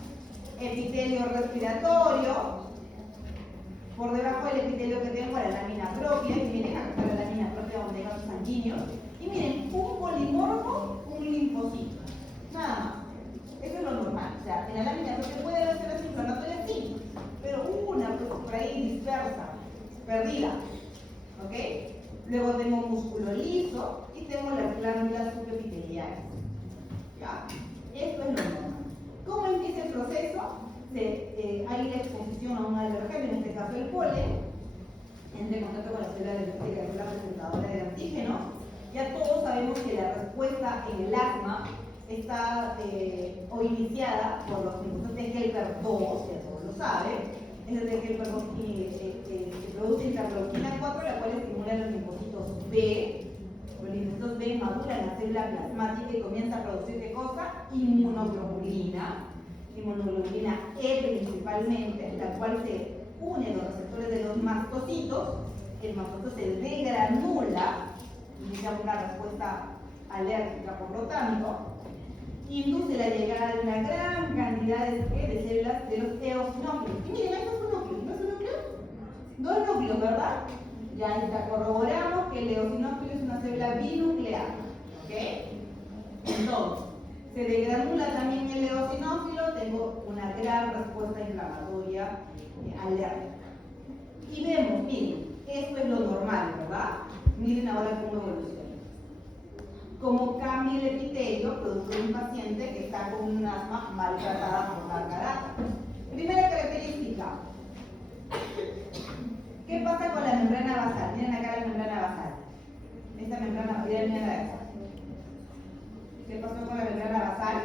Epitelio respiratorio. Por debajo del epitelio que tengo la lámina propia. Y miren, acá está la lámina propia donde hay vasos sanguíneos. Y miren, un polimorfo, un linfocito. Nada más. Eso es lo normal. O sea, en la lámina propia puede haber células inflamatorias, sí. Pero una, pues por ahí dispersa, perdida. ¿Ok? Luego tengo músculo liso y tengo las glándulas subepiteliales. ¿Ya? Esto es lo normal. ¿Cómo empieza el proceso? Hay la exposición a un alergeno, en este caso el polen, entra en contacto con la célula de la célula presentadora del antígeno. Ya todos sabemos que la respuesta en el asma está o iniciada por los linfocitos de Helper 2, ya todos lo saben. Es el de Helper 2 que produce interleuquina 4, la cual estimula los linfocitos B. Los linfocitos B maduran la célula plasmática y comienza a producir ¿qué cosa? Inmunoglobulina. Inmunoglobulina E principalmente, la cual se une a los receptores de los mastocitos. El mastocito se degranula, inicia una respuesta alérgica, por lo tanto, induce la llegada de una gran cantidad de células de los eosinófilos. Y miren, esto es un núcleo, ¿no es un núcleo? Dos núcleos, ¿verdad? Ya está, corroboramos que el eosinófilo es una célula binuclear. ¿Ok? Entonces, se degranula también el eosinófilo, tengo una gran respuesta inflamatoria alérgica. Y vemos, miren, esto es lo normal, ¿verdad? Miren ahora cómo evoluciona. Cómo cambia el epitelio producto de un paciente que está con un asma maltratada por la catarata. Primera característica. ¿Qué pasa con la membrana basal? Miren acá la membrana basal. Esta membrana, miren esta. ¿Qué pasó con la membrana basal?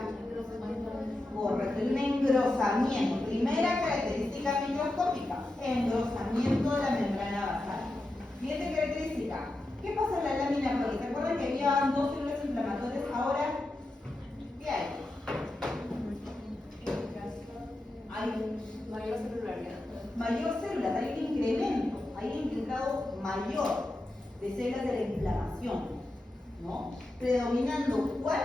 Correcto, un engrosamiento. Primera característica microscópica, engrosamiento de la membrana basal. Siguiente característica. ¿Qué pasa en la lámina propia? ¿Se acuerdan que había dos células inflamatorias? Ahora, ¿qué hay? Hay Mayor celularidad. mayor células, hay un incremento, hay un infiltrado mayor de células de la inflamación, ¿no? Predominando ¿cuál?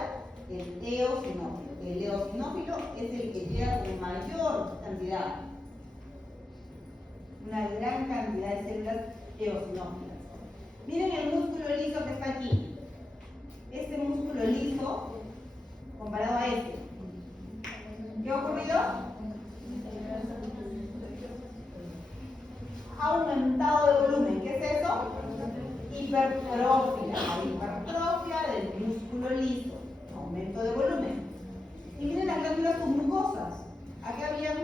El eosinófilo. El eosinófilo es el que llega con mayor cantidad, una gran cantidad de células eosinófilas. Miren el músculo liso que está aquí. Este músculo liso, comparado a este, ¿qué ha ocurrido? Ha aumentado de volumen. ¿Qué es eso? Hipertrofia. La hipertrofia del músculo liso. Aumento de volumen. Y miren las glándulas submucosas. Acá habían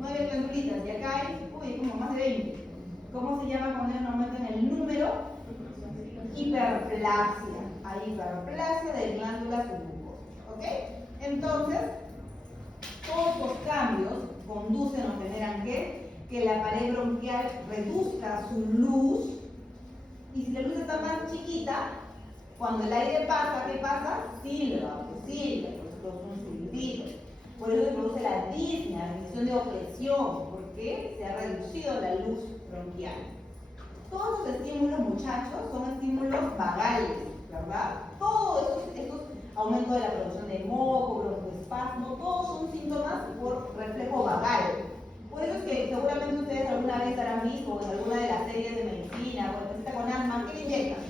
9 glandulitas y acá hay, como más de 20. ¿Cómo se llama cuando hay un aumento en el número? Hiperplasia. Hay hiperplasia de glándulas submucosas. ¿Ok? Entonces, todos los cambios conducen o generan ¿qué? Que la pared bronquial reduzca su luz, y si la luz está más chiquita, cuando el aire pasa, ¿qué pasa? Silba, pues silba, pues un silbido. Por eso se produce la disnea, la sensación de opresión, porque se ha reducido la luz bronquial. Todos los estímulos, muchachos, son estímulos vagales, ¿verdad? Todos estos aumento de la producción de moco, broncoespasmo, todos son síntomas por reflejo vagal. Por eso es que seguramente ustedes alguna vez habrán visto en alguna de las series de medicina, cuando está con asma, ¿qué le inyectan?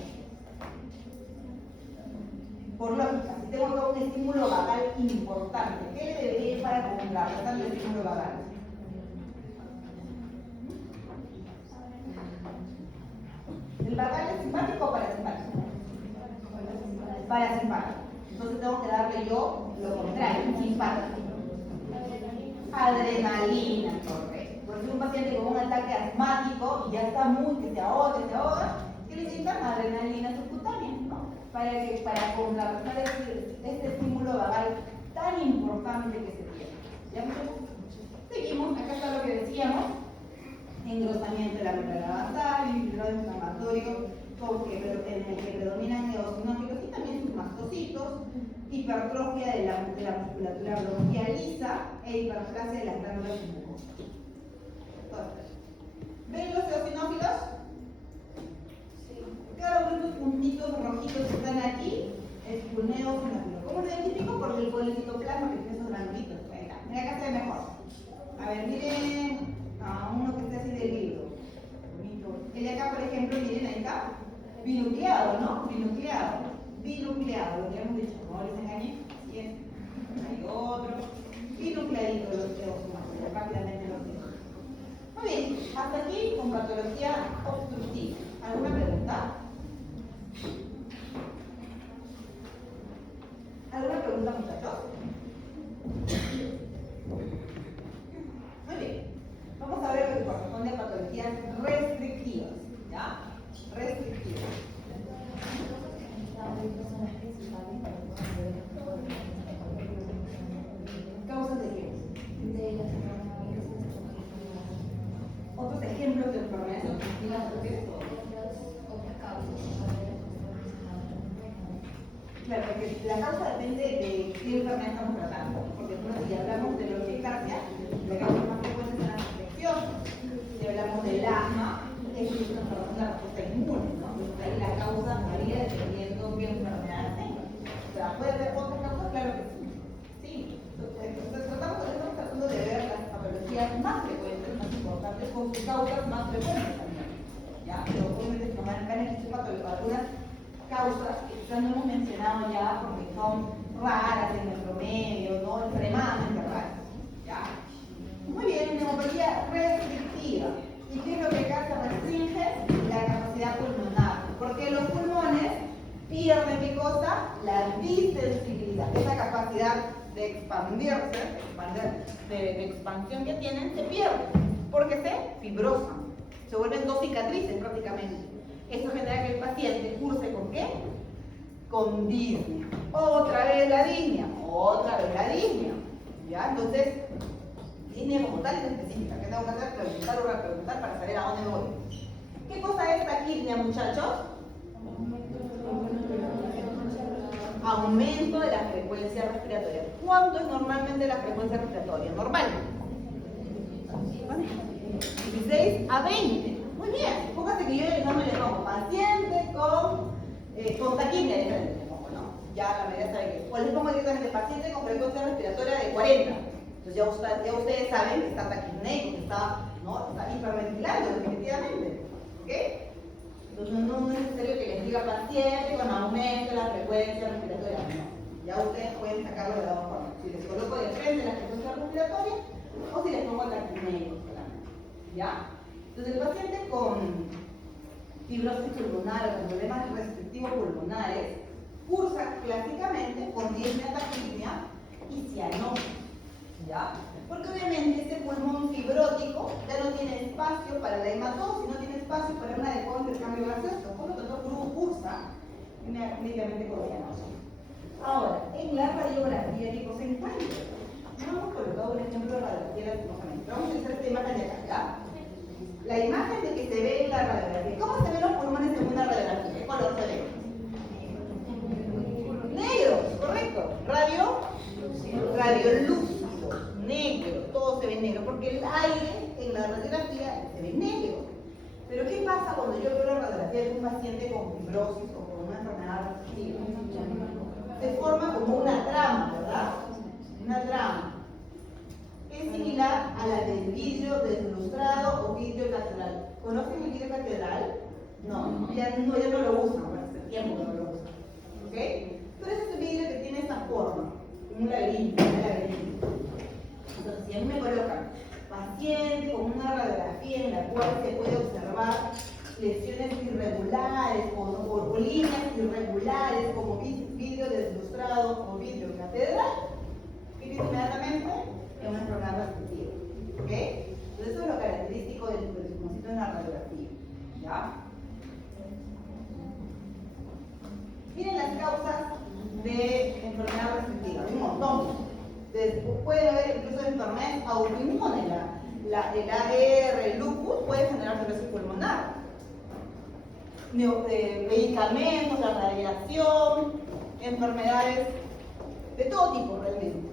Por lógica, si tengo acá un estímulo vagal importante, ¿qué le debería ir para contrarrestar el estímulo vagal? ¿El vagal es simpático o parasimpático? Parasimpático. Entonces tengo que darle yo lo contrario, simpático. Adrenalina, correcto. Por ejemplo, un paciente con un ataque asmático y ya está muy que se ahoga, ¿qué le inyectan? Adrenalina subcutánea, ¿no? Para contrarrestar este estímulo vagal tan importante que se tiene. ¿Ya? Seguimos, acá está lo que decíamos. Engrosamiento de la membrana basal, infiltrado inflamatorio, en el que predominan eosinófilos y también sus mastocitos, hipertrofia de la musculatura bronquial lisa e hiperplasia de las glándulas submucosas. Entonces, ¿ven los eosinófilos? Sí. Cada uno de estos puntitos rojitos Y acá, por ejemplo, miren, ahí está, binucleado, ¿no? Binucleado, lo que hemos dicho, no les engañé, así es. Hay otro, binucleadito, los tenemos rápidamente los tengo. Muy bien, hasta aquí con patología obstructiva. ¿Alguna pregunta? ¿Alguna pregunta, muchachos? Muy bien. Vamos a ver lo que corresponde a patologías restrictivas. ¿Ya? Restrictivas. ¿Causas de qué? ¿Otros ejemplos de enfermedades obstructivas? Claro, porque la causa depende de qué enfermedad estamos tratando. Porque si hablamos de la urticaria, la causa más frecuente es la infección. Si hablamos del asma, es una respuesta inmune, ¿no? Entonces ahí la causa varía dependiendo qué enfermedad tenga. O sea, ¿puede haber otras causas? Claro que sí. Sí. Entonces estamos tratando de ver las patologías más frecuentes, más importantes, con sus causas más frecuentes también. ¿Ya? Pero obviamente van a existir algunas causas que quizás no hemos mencionado ya porque son raras en nuestro medio, ¿no? Extremadamente raras. ¿Ya? Muy bien, neumonía restrictiva. ¿Y qué es lo que acá restringe? La capacidad pulmonar. Porque los pulmones pierden ¿qué cosa? La distensibilidad. Esa capacidad de expandirse, de expansión que tienen, se pierde. Porque se fibrosan. Se vuelven dos cicatrices prácticamente. Esto genera que el paciente curse ¿con qué? Con disnea. Otra vez la disnea. ¿Ya? Entonces, disnea como tal es específica. ¿Qué tengo que hacer? Preguntar o repreguntar para saber a dónde voy. ¿Qué cosa es taquipnea, muchachos? Aumento de la frecuencia respiratoria. ¿Cuánto es normalmente la frecuencia respiratoria? Normal. 16 a 20. Muy bien. Póngase que yo no me le pongo paciente con taquipnea diferente. ¿No? Ya la mayoría sabe que. O les pongo directamente paciente con frecuencia respiratoria de 40. Entonces ya ustedes saben que está taquipneico, que está hiperventilando definitivamente. ¿Ok? Entonces no es necesario que les diga paciente con aumento de la frecuencia respiratoria. No. Ya ustedes pueden sacarlo de la dos formas. Si les coloco de frente la frecuencia respiratoria o si les pongo taquipneico solamente. ¿Ya? Entonces el paciente con fibrosis pulmonar o con problemas restrictivos pulmonares cursa clásicamente con disnea, taquipnea y cianosis. ¿Ya? Porque obviamente este pulmón fibrótico ya no tiene espacio para la hematosis, no tiene espacio para un adecuado intercambio gaseoso, por lo tanto cursa únicamente con cianosis. Ahora, en la radiografía que se encuentra, no hemos colocado un ejemplo de radiografía lastimosamente. Vamos a utilizar esta imagen de acá, ¿ya? La imagen de que se ve en la radiografía. ¿Cómo se ven los pulmones en una radiografía? ¿Qué color se ve? Negro, correcto. Radiolúcido, negro, todo se ve negro, porque el aire en la radiografía se ve negro. Pero ¿qué pasa cuando yo veo la radiografía de un paciente con fibrosis o con una enfermedad restrictiva? Se forma como una trama, ¿verdad? Una trama. Es similar a la del vidrio deslustrado o vidrio catedral. ¿Conocen el vidrio catedral? No, ya no lo usan, hace tiempo que no lo usan. ¿Ok? Pero es este vidrio que tiene esta forma, un laberinto, Entonces, si a mí me colocan paciente con una radiografía en la cual se puede observar lesiones irregulares o líneas irregulares como vidrio deslustrado o vidrio catedral, pienso inmediatamente en una enfermedad restrictiva. ¿Ok? Entonces eso es lo característico del pulmoncito en la radiografía. ¿Ya? Miren las causas de enfermedad restrictiva, un montón. Puede haber incluso enfermedades autoinmunes. El AR, el lupus puede generar fibrosis pulmonar. Medicamentos, la radiación, enfermedades de todo tipo realmente.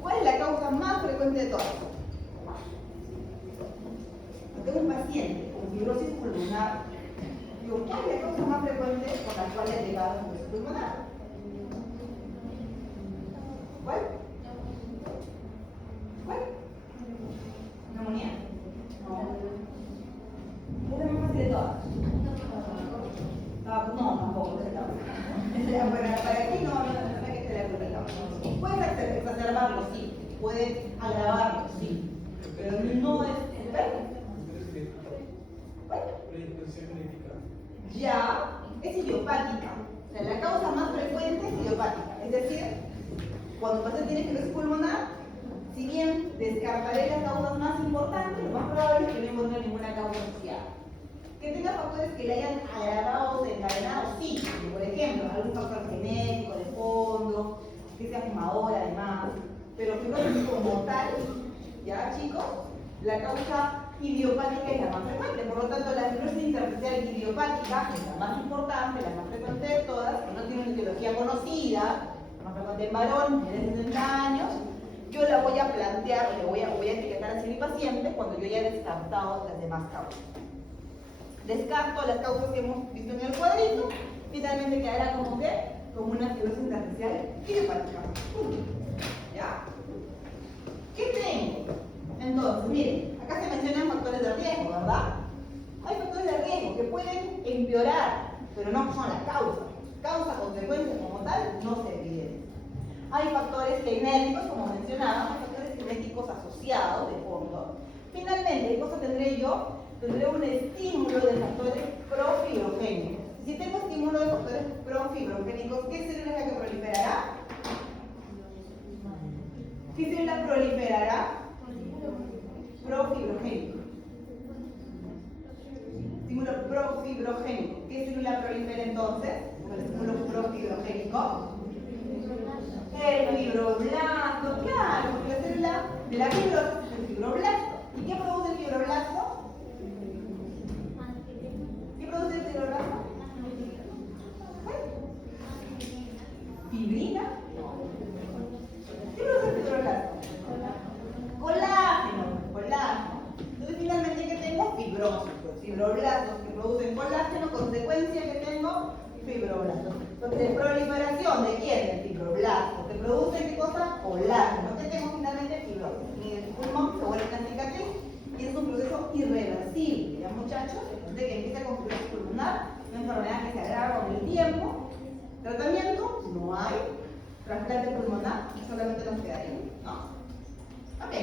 ¿Cuál es la causa más frecuente de todas? Tengo un paciente con fibrosis pulmonar. Digo, ¿cuál es la causa más frecuente por la cual ha llegado a fibrosis pulmonar? ¿Cuál? ¿Cuál? ¿Neumonía? No. Es la más fácil de todas. puede agravarlo, sí, pero no es enfermo. Ya es idiopática. O sea, la causa más frecuente es idiopática. Es decir, cuando el paciente tiene fibrosis pulmonar, si bien descartaré las causas más importantes, lo más probable es que no encuentre ninguna causa asociada. Que tenga factores que le hayan agravado o desencadenado, sí. Por ejemplo, algún factor genético de fondo, que sea fumador además. Pero fibrosis como tal, ya chicos, la causa idiopática es la más frecuente. Por lo tanto, la fibrosis intersticial idiopática es la más importante, la más frecuente de todas, que no tiene una etiología conocida, la más frecuente en varón, de 60 años. Yo la voy a plantear, le voy a etiquetar así a mi paciente cuando yo ya he descartado las demás causas. Descarto las causas que hemos visto en el cuadrito, finalmente quedará como que, como una fibrosis intersticial idiopática. ¿Ya? ¿Qué tengo? Entonces, miren, acá se mencionan factores de riesgo, ¿verdad? Hay factores de riesgo que pueden empeorar, pero no son la causa. Causa, consecuencia como tal, no se evidencia. Hay factores genéticos, como mencionaba, hay factores genéticos asociados de fondo. Finalmente, ¿qué cosa tendré yo? Tendré un estímulo de factores profibrogénicos. Si tengo estímulo de factores profibrogénicos, ¿qué célula es la que proliferará? ¿Qué célula proliferará? Profibrogénico. Estímulo profibrogénico. ¿Qué célula prolifera entonces? Con el estímulo profibrogénico. El fibroblasto, claro, porque la célula de la fibrosis es el fibroblasto. ¿Y qué produce el fibroblasto? ¿Qué produce el fibroblasto? ¿Fibrina? ¿Qué produce el fibroblasto? Colágeno. Entonces finalmente, ¿qué tengo? Fibrosis. Fibroblastos que producen colágeno, consecuencia que tengo fibroblastos. Entonces, proliferación de quién? El fibroblasto. ¿Que produce qué cosa? Colágeno. ¿Qué tengo finalmente? Fibrosis. Y el pulmón se vuelve una cicatriz y es un proceso irreversible. ¿Ya, muchachos? Desde que empieza con fibrosis pulmonar, una enfermedad que se agrava con el tiempo. Tratamiento, no hay. Trasplante pulmonar, solamente nos queda ahí, ¿no? Ok.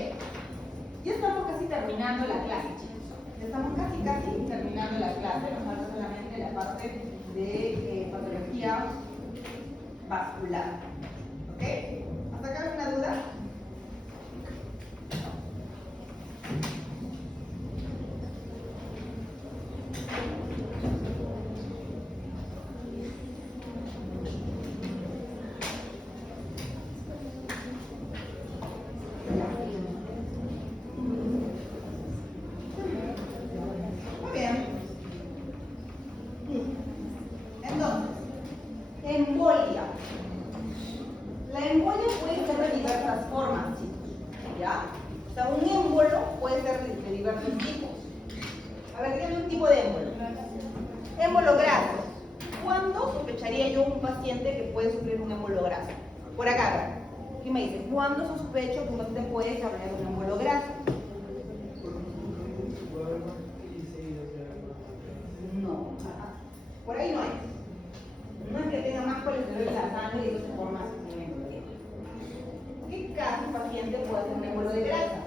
Ya estamos casi terminando la clase, chicos. Ya estamos casi terminando la clase. Nos falta solamente la parte de patología vascular. ¿Ok? ¿Hasta acá alguna duda? Embolia. La embolia puede ser de diversas formas, chicos. ¿Ya? O sea, un émbolo puede ser de diversos tipos. A ver, dígame un tipo de émbolo. Émbolo graso. ¿Cuándo sospecharía yo un paciente que puede sufrir un émbolo graso? Por acá. ¿Qué me dice? ¿Cuándo sospecho que un paciente puede desarrollar un émbolo graso? No. Por ahí no hay. No es que tenga más colesterol en la sangre y eso se forma sufrimiento. ¿Qué caso un paciente puede hacer un émbolo de grasa?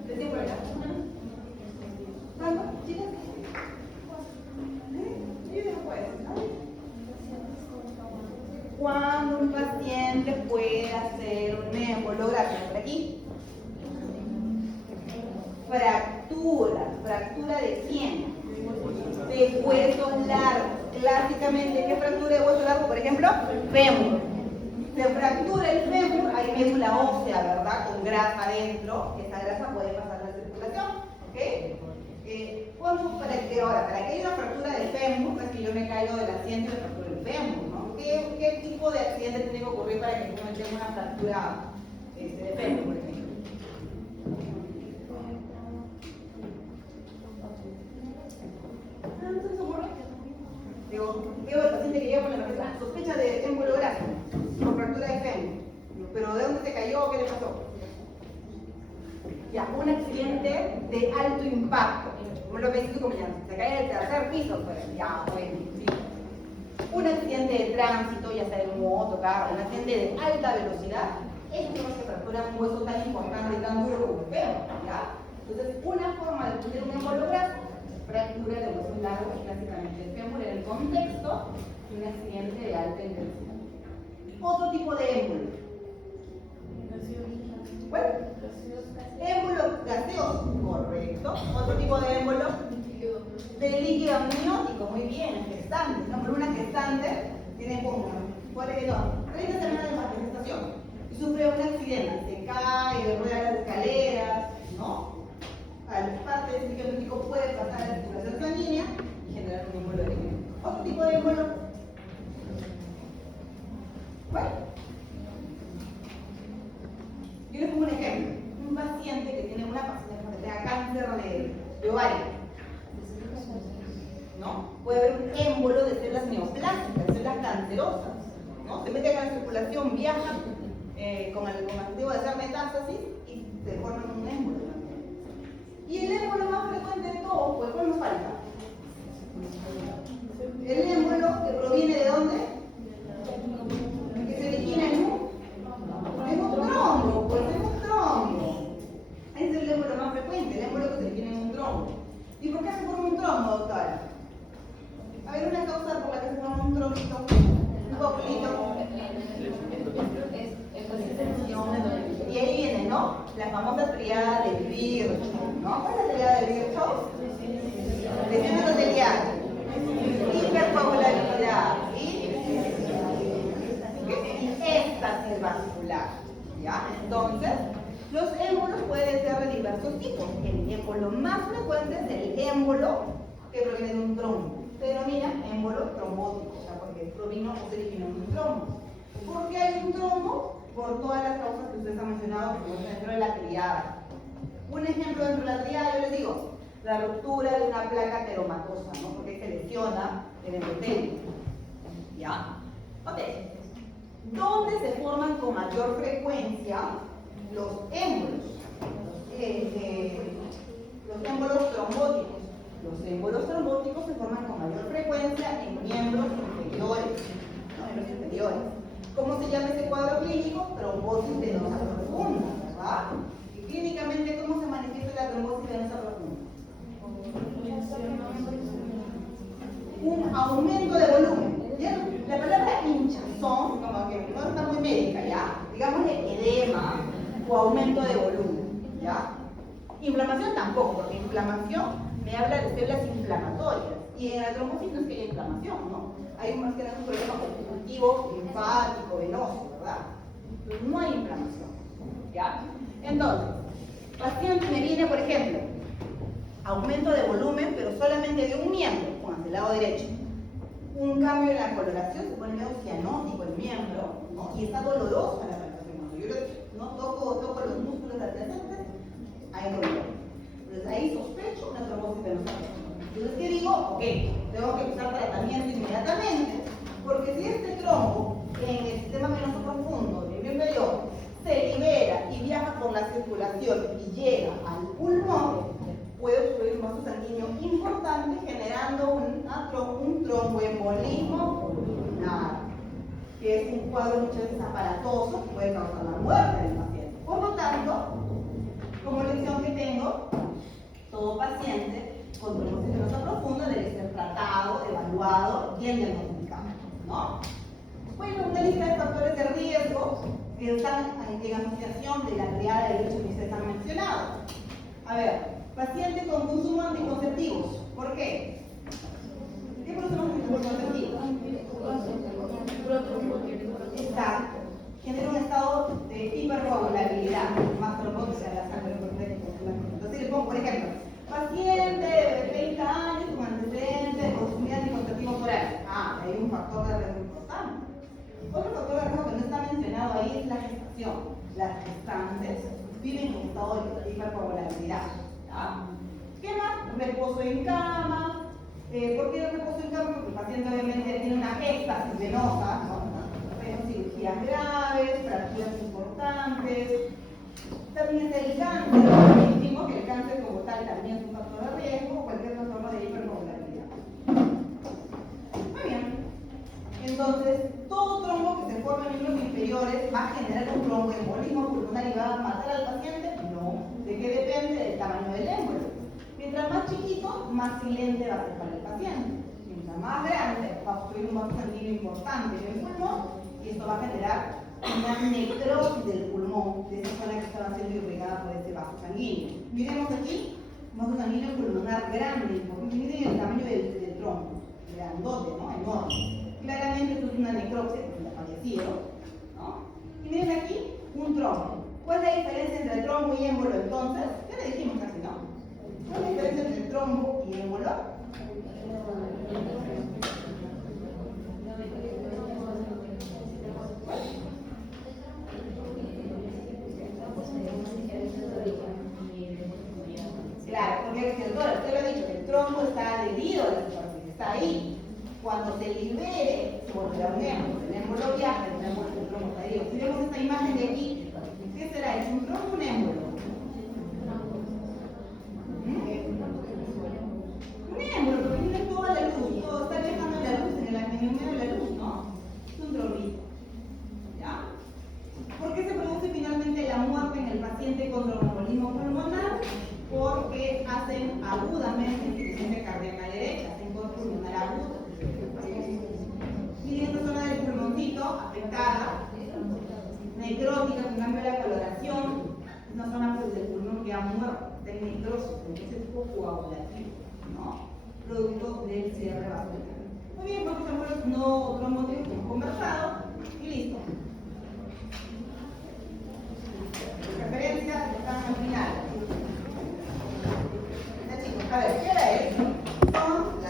¿Usted por acá? ¿Cuándo? ¿Chicas? Yo no puedo. ¿Cuándo un paciente puede hacer un émbolo grasa? Por aquí. ¿Fractura de quién? De hueso largo. Clásicamente, ¿qué fractura de hueso largo? Por ejemplo, fémur. Se fractura el fémur, hay médula ósea, ¿verdad? Con grasa adentro. Esa grasa puede pasar a la circulación. ¿Ok? Ahora, para que haya una fractura del fémur, no es que yo me caigo del asiento y me fracture el fémur, ¿no? ¿Qué tipo de accidente tiene que ocurrir para que yo me tenga una fractura de fémur, por ejemplo? Digo, el paciente que llega con la sospecha de émbolo graso, con fractura de fémur. ¿Pero de dónde se cayó? ¿Qué le pasó? Ya, un accidente de alto impacto. Como lo que dice tu compañero, se cae del tercer piso, pues ya, bueno, sí. Un accidente de tránsito, ya sea de un motocar, un accidente de alta velocidad, eso no se fractura un hueso tan importante y tan duro como el fémur, ¿ya? Entonces, una forma de tener un émbolo graso, fractura de huesos largos, clásicamente el fémur, en el contexto de un accidente de alta intensidad. Otro tipo de émbolo. Bueno, émbolo gaseoso, correcto. Otro tipo de émbolo de líquido amniótico, muy bien, gestante. No, pero una gestante tiene como, ¿cuál es? No, 30 semanas de gestación y sufre un accidente, se cae, rueda las escaleras, ¿no? Al parte del líquido amniótico puede pasar a la circulación sanguínea y generar un émbolo de líquido. Otro tipo de émbolo. Bueno, yo les pongo un ejemplo. Un paciente que tiene una paciente que tenga cáncer de ovario, ¿no? Puede haber un émbolo de células neoplásicas, células cancerosas, ¿no? Se mete en la circulación, viaja con el objetivo de hacer metástasis y se forma un émbolo. Y el émbolo más frecuente de todos, pues, ¿cuál nos falta? El émbolo que proviene de dónde? Que se origina en un trombo, pues en un trombo. Ese es el émbolo más frecuente, el émbolo que se origina en un trombo. ¿Y por qué se forma un trombo, doctora? A ver, una causa por la que se forma un trombito, un populito. Y ahí viene, ¿no? La famosa triada de Virchow, ¿no? ¿Cuál es la triada de Virchow? Lesión endotelial, hipercoagulabilidad y éstasis vascular, ¿ya? Entonces, los émbolos pueden ser de diversos tipos. El émbolo más frecuente es el émbolo que proviene de un trombo. Se denomina émbolo trombótico, o sea, porque provino o se originó en un trombo. ¿Por qué hay un trombo? Por todas las causas que ustedes han mencionado que están dentro de la triada. Un ejemplo dentro de la triada, yo les digo, la ruptura de una placa teromatosa, ¿no? Porque se lesiona el endotelio. ¿Ya? Ok. ¿Dónde se forman con mayor frecuencia los émbolos? Los émbolos trombóticos. Los émbolos trombóticos se forman con mayor frecuencia en miembros inferiores, ¿no? En los inferiores. ¿Cómo se llama ese cuadro clínico? Trombosis venosa profunda, ¿verdad? Y clínicamente, ¿cómo se manifiesta la trombosis venosa profunda? Un aumento de volumen. ¿Ya? La palabra hinchazón, como que no está muy médica, ¿ya? Digámosle edema o aumento de volumen, ¿ya? Inflamación tampoco, porque inflamación me habla de células inflamatorias. Y en la trombosis no es que haya inflamación, ¿no? Hay más que nada un problema constitutivo, linfático, venoso, ¿verdad? Entonces no hay inflamación, ¿ya? Entonces, paciente me viene, por ejemplo, aumento de volumen, pero solamente de un miembro, con el lado derecho. Un cambio en la coloración, se pone medio cianótico el miembro, ¿no? Y está dolorosa la palpación. Cuando yo no toco los músculos adyacentes, hay dolor. Entonces ahí sospecho una trombosis venosa. Entonces, ¿qué digo? Ok, tengo que usar tratamiento inmediatamente, porque si este trombo en el sistema venoso profundo, en el inferior, se libera y viaja por la circulación y llega al pulmón, puede obstruir un vaso sanguíneo importante, generando un tromboembolismo pulmonar, que es un cuadro muchas veces aparatoso que puede causar la muerte del paciente. Por lo tanto, como lección que tengo, todo paciente con trombosis venosa profunda debe ser tratado, evaluado y diagnosticado, ¿no? Bueno, una lista de factores de riesgo que están en asociación de la triada de derechos que ustedes han mencionado. A ver, paciente con consumo de anticonceptivos. ¿Por qué? ¿Qué producen los anticonceptivos? Exacto. Genera un estado de hipercoagulabilidad, más trombosis a la sangre. Entonces le pongo, por ejemplo, paciente de 30 años con antecedentes de consumir anticonceptivos orales. Ah, hay un factor de riesgo importante. Otro factor de riesgo que no está mencionado ahí es la gestación. Las gestantes viven en estado de hipercoagulabilidad. ¿Ya? ¿Qué más? Reposo en cama. ¿Por qué el reposo en cama? Porque el paciente obviamente tiene una éxtasis venosa, ¿no? Cirugías graves, fracturas importantes. También está el cáncer. Dijimos que el cáncer como tal también es un factor de riesgo o cualquier otra forma de hipercoagulabilidad. Muy bien. va a matar al paciente? No. ¿De qué depende? Del tamaño del émbolo. Mientras más chiquito, más silente va a ser para el paciente. Mientras más grande, va a obstruir un vaso sanguíneo importante en el pulmón y esto va a generar una necrosis del pulmón, de esa zona que estaba siendo irrigada por este vaso sanguíneo. Miremos aquí, un vaso sanguíneo pulmonar grande, porque miren el tamaño del tronco, grandote, ¿no? Enorme. Claramente esto es una necropsia, porque está fallecido, ¿no? Y miren aquí, un trombo. ¿Cuál es la diferencia entre trombo y émbolo entonces? Ya le dijimos casi, ¿no? ¿Cuál es la diferencia entre trombo y émbolo? Claro, porque el doctor, usted lo ha dicho, que el trombo está adherido a la superficie, está ahí. Cuando se libere, se volverá un émbolo. El émbolo viaja, el trombo está adherido. Si vemos esta imagen de aquí, ¿qué será? ¿Es un trombo o un émbolo? Un émbolo, porque tiene toda la luz, todo está dejando la luz en el medio de la luz, ¿no? Es un trombito. ¿Ya? ¿Por qué se produce finalmente la muerte en el paciente con tromboembolismo pulmonar? Porque hacen agudamente insuficiencia cardíaca derecha, hacen cor pulmonar aguda. Miren esta zona del pulmoncito afectada, necrótica, con cambio de la coloración, es una zona pues, del pulmón que ha muerto, está en necrosis, entonces es poco coagulativo, ¿no? Producto del cierre vascular. Muy bien, porque estamos no otro motivo que hemos conversado y listo. Referencia, están al final. Ya chicos, a ver, ¿qué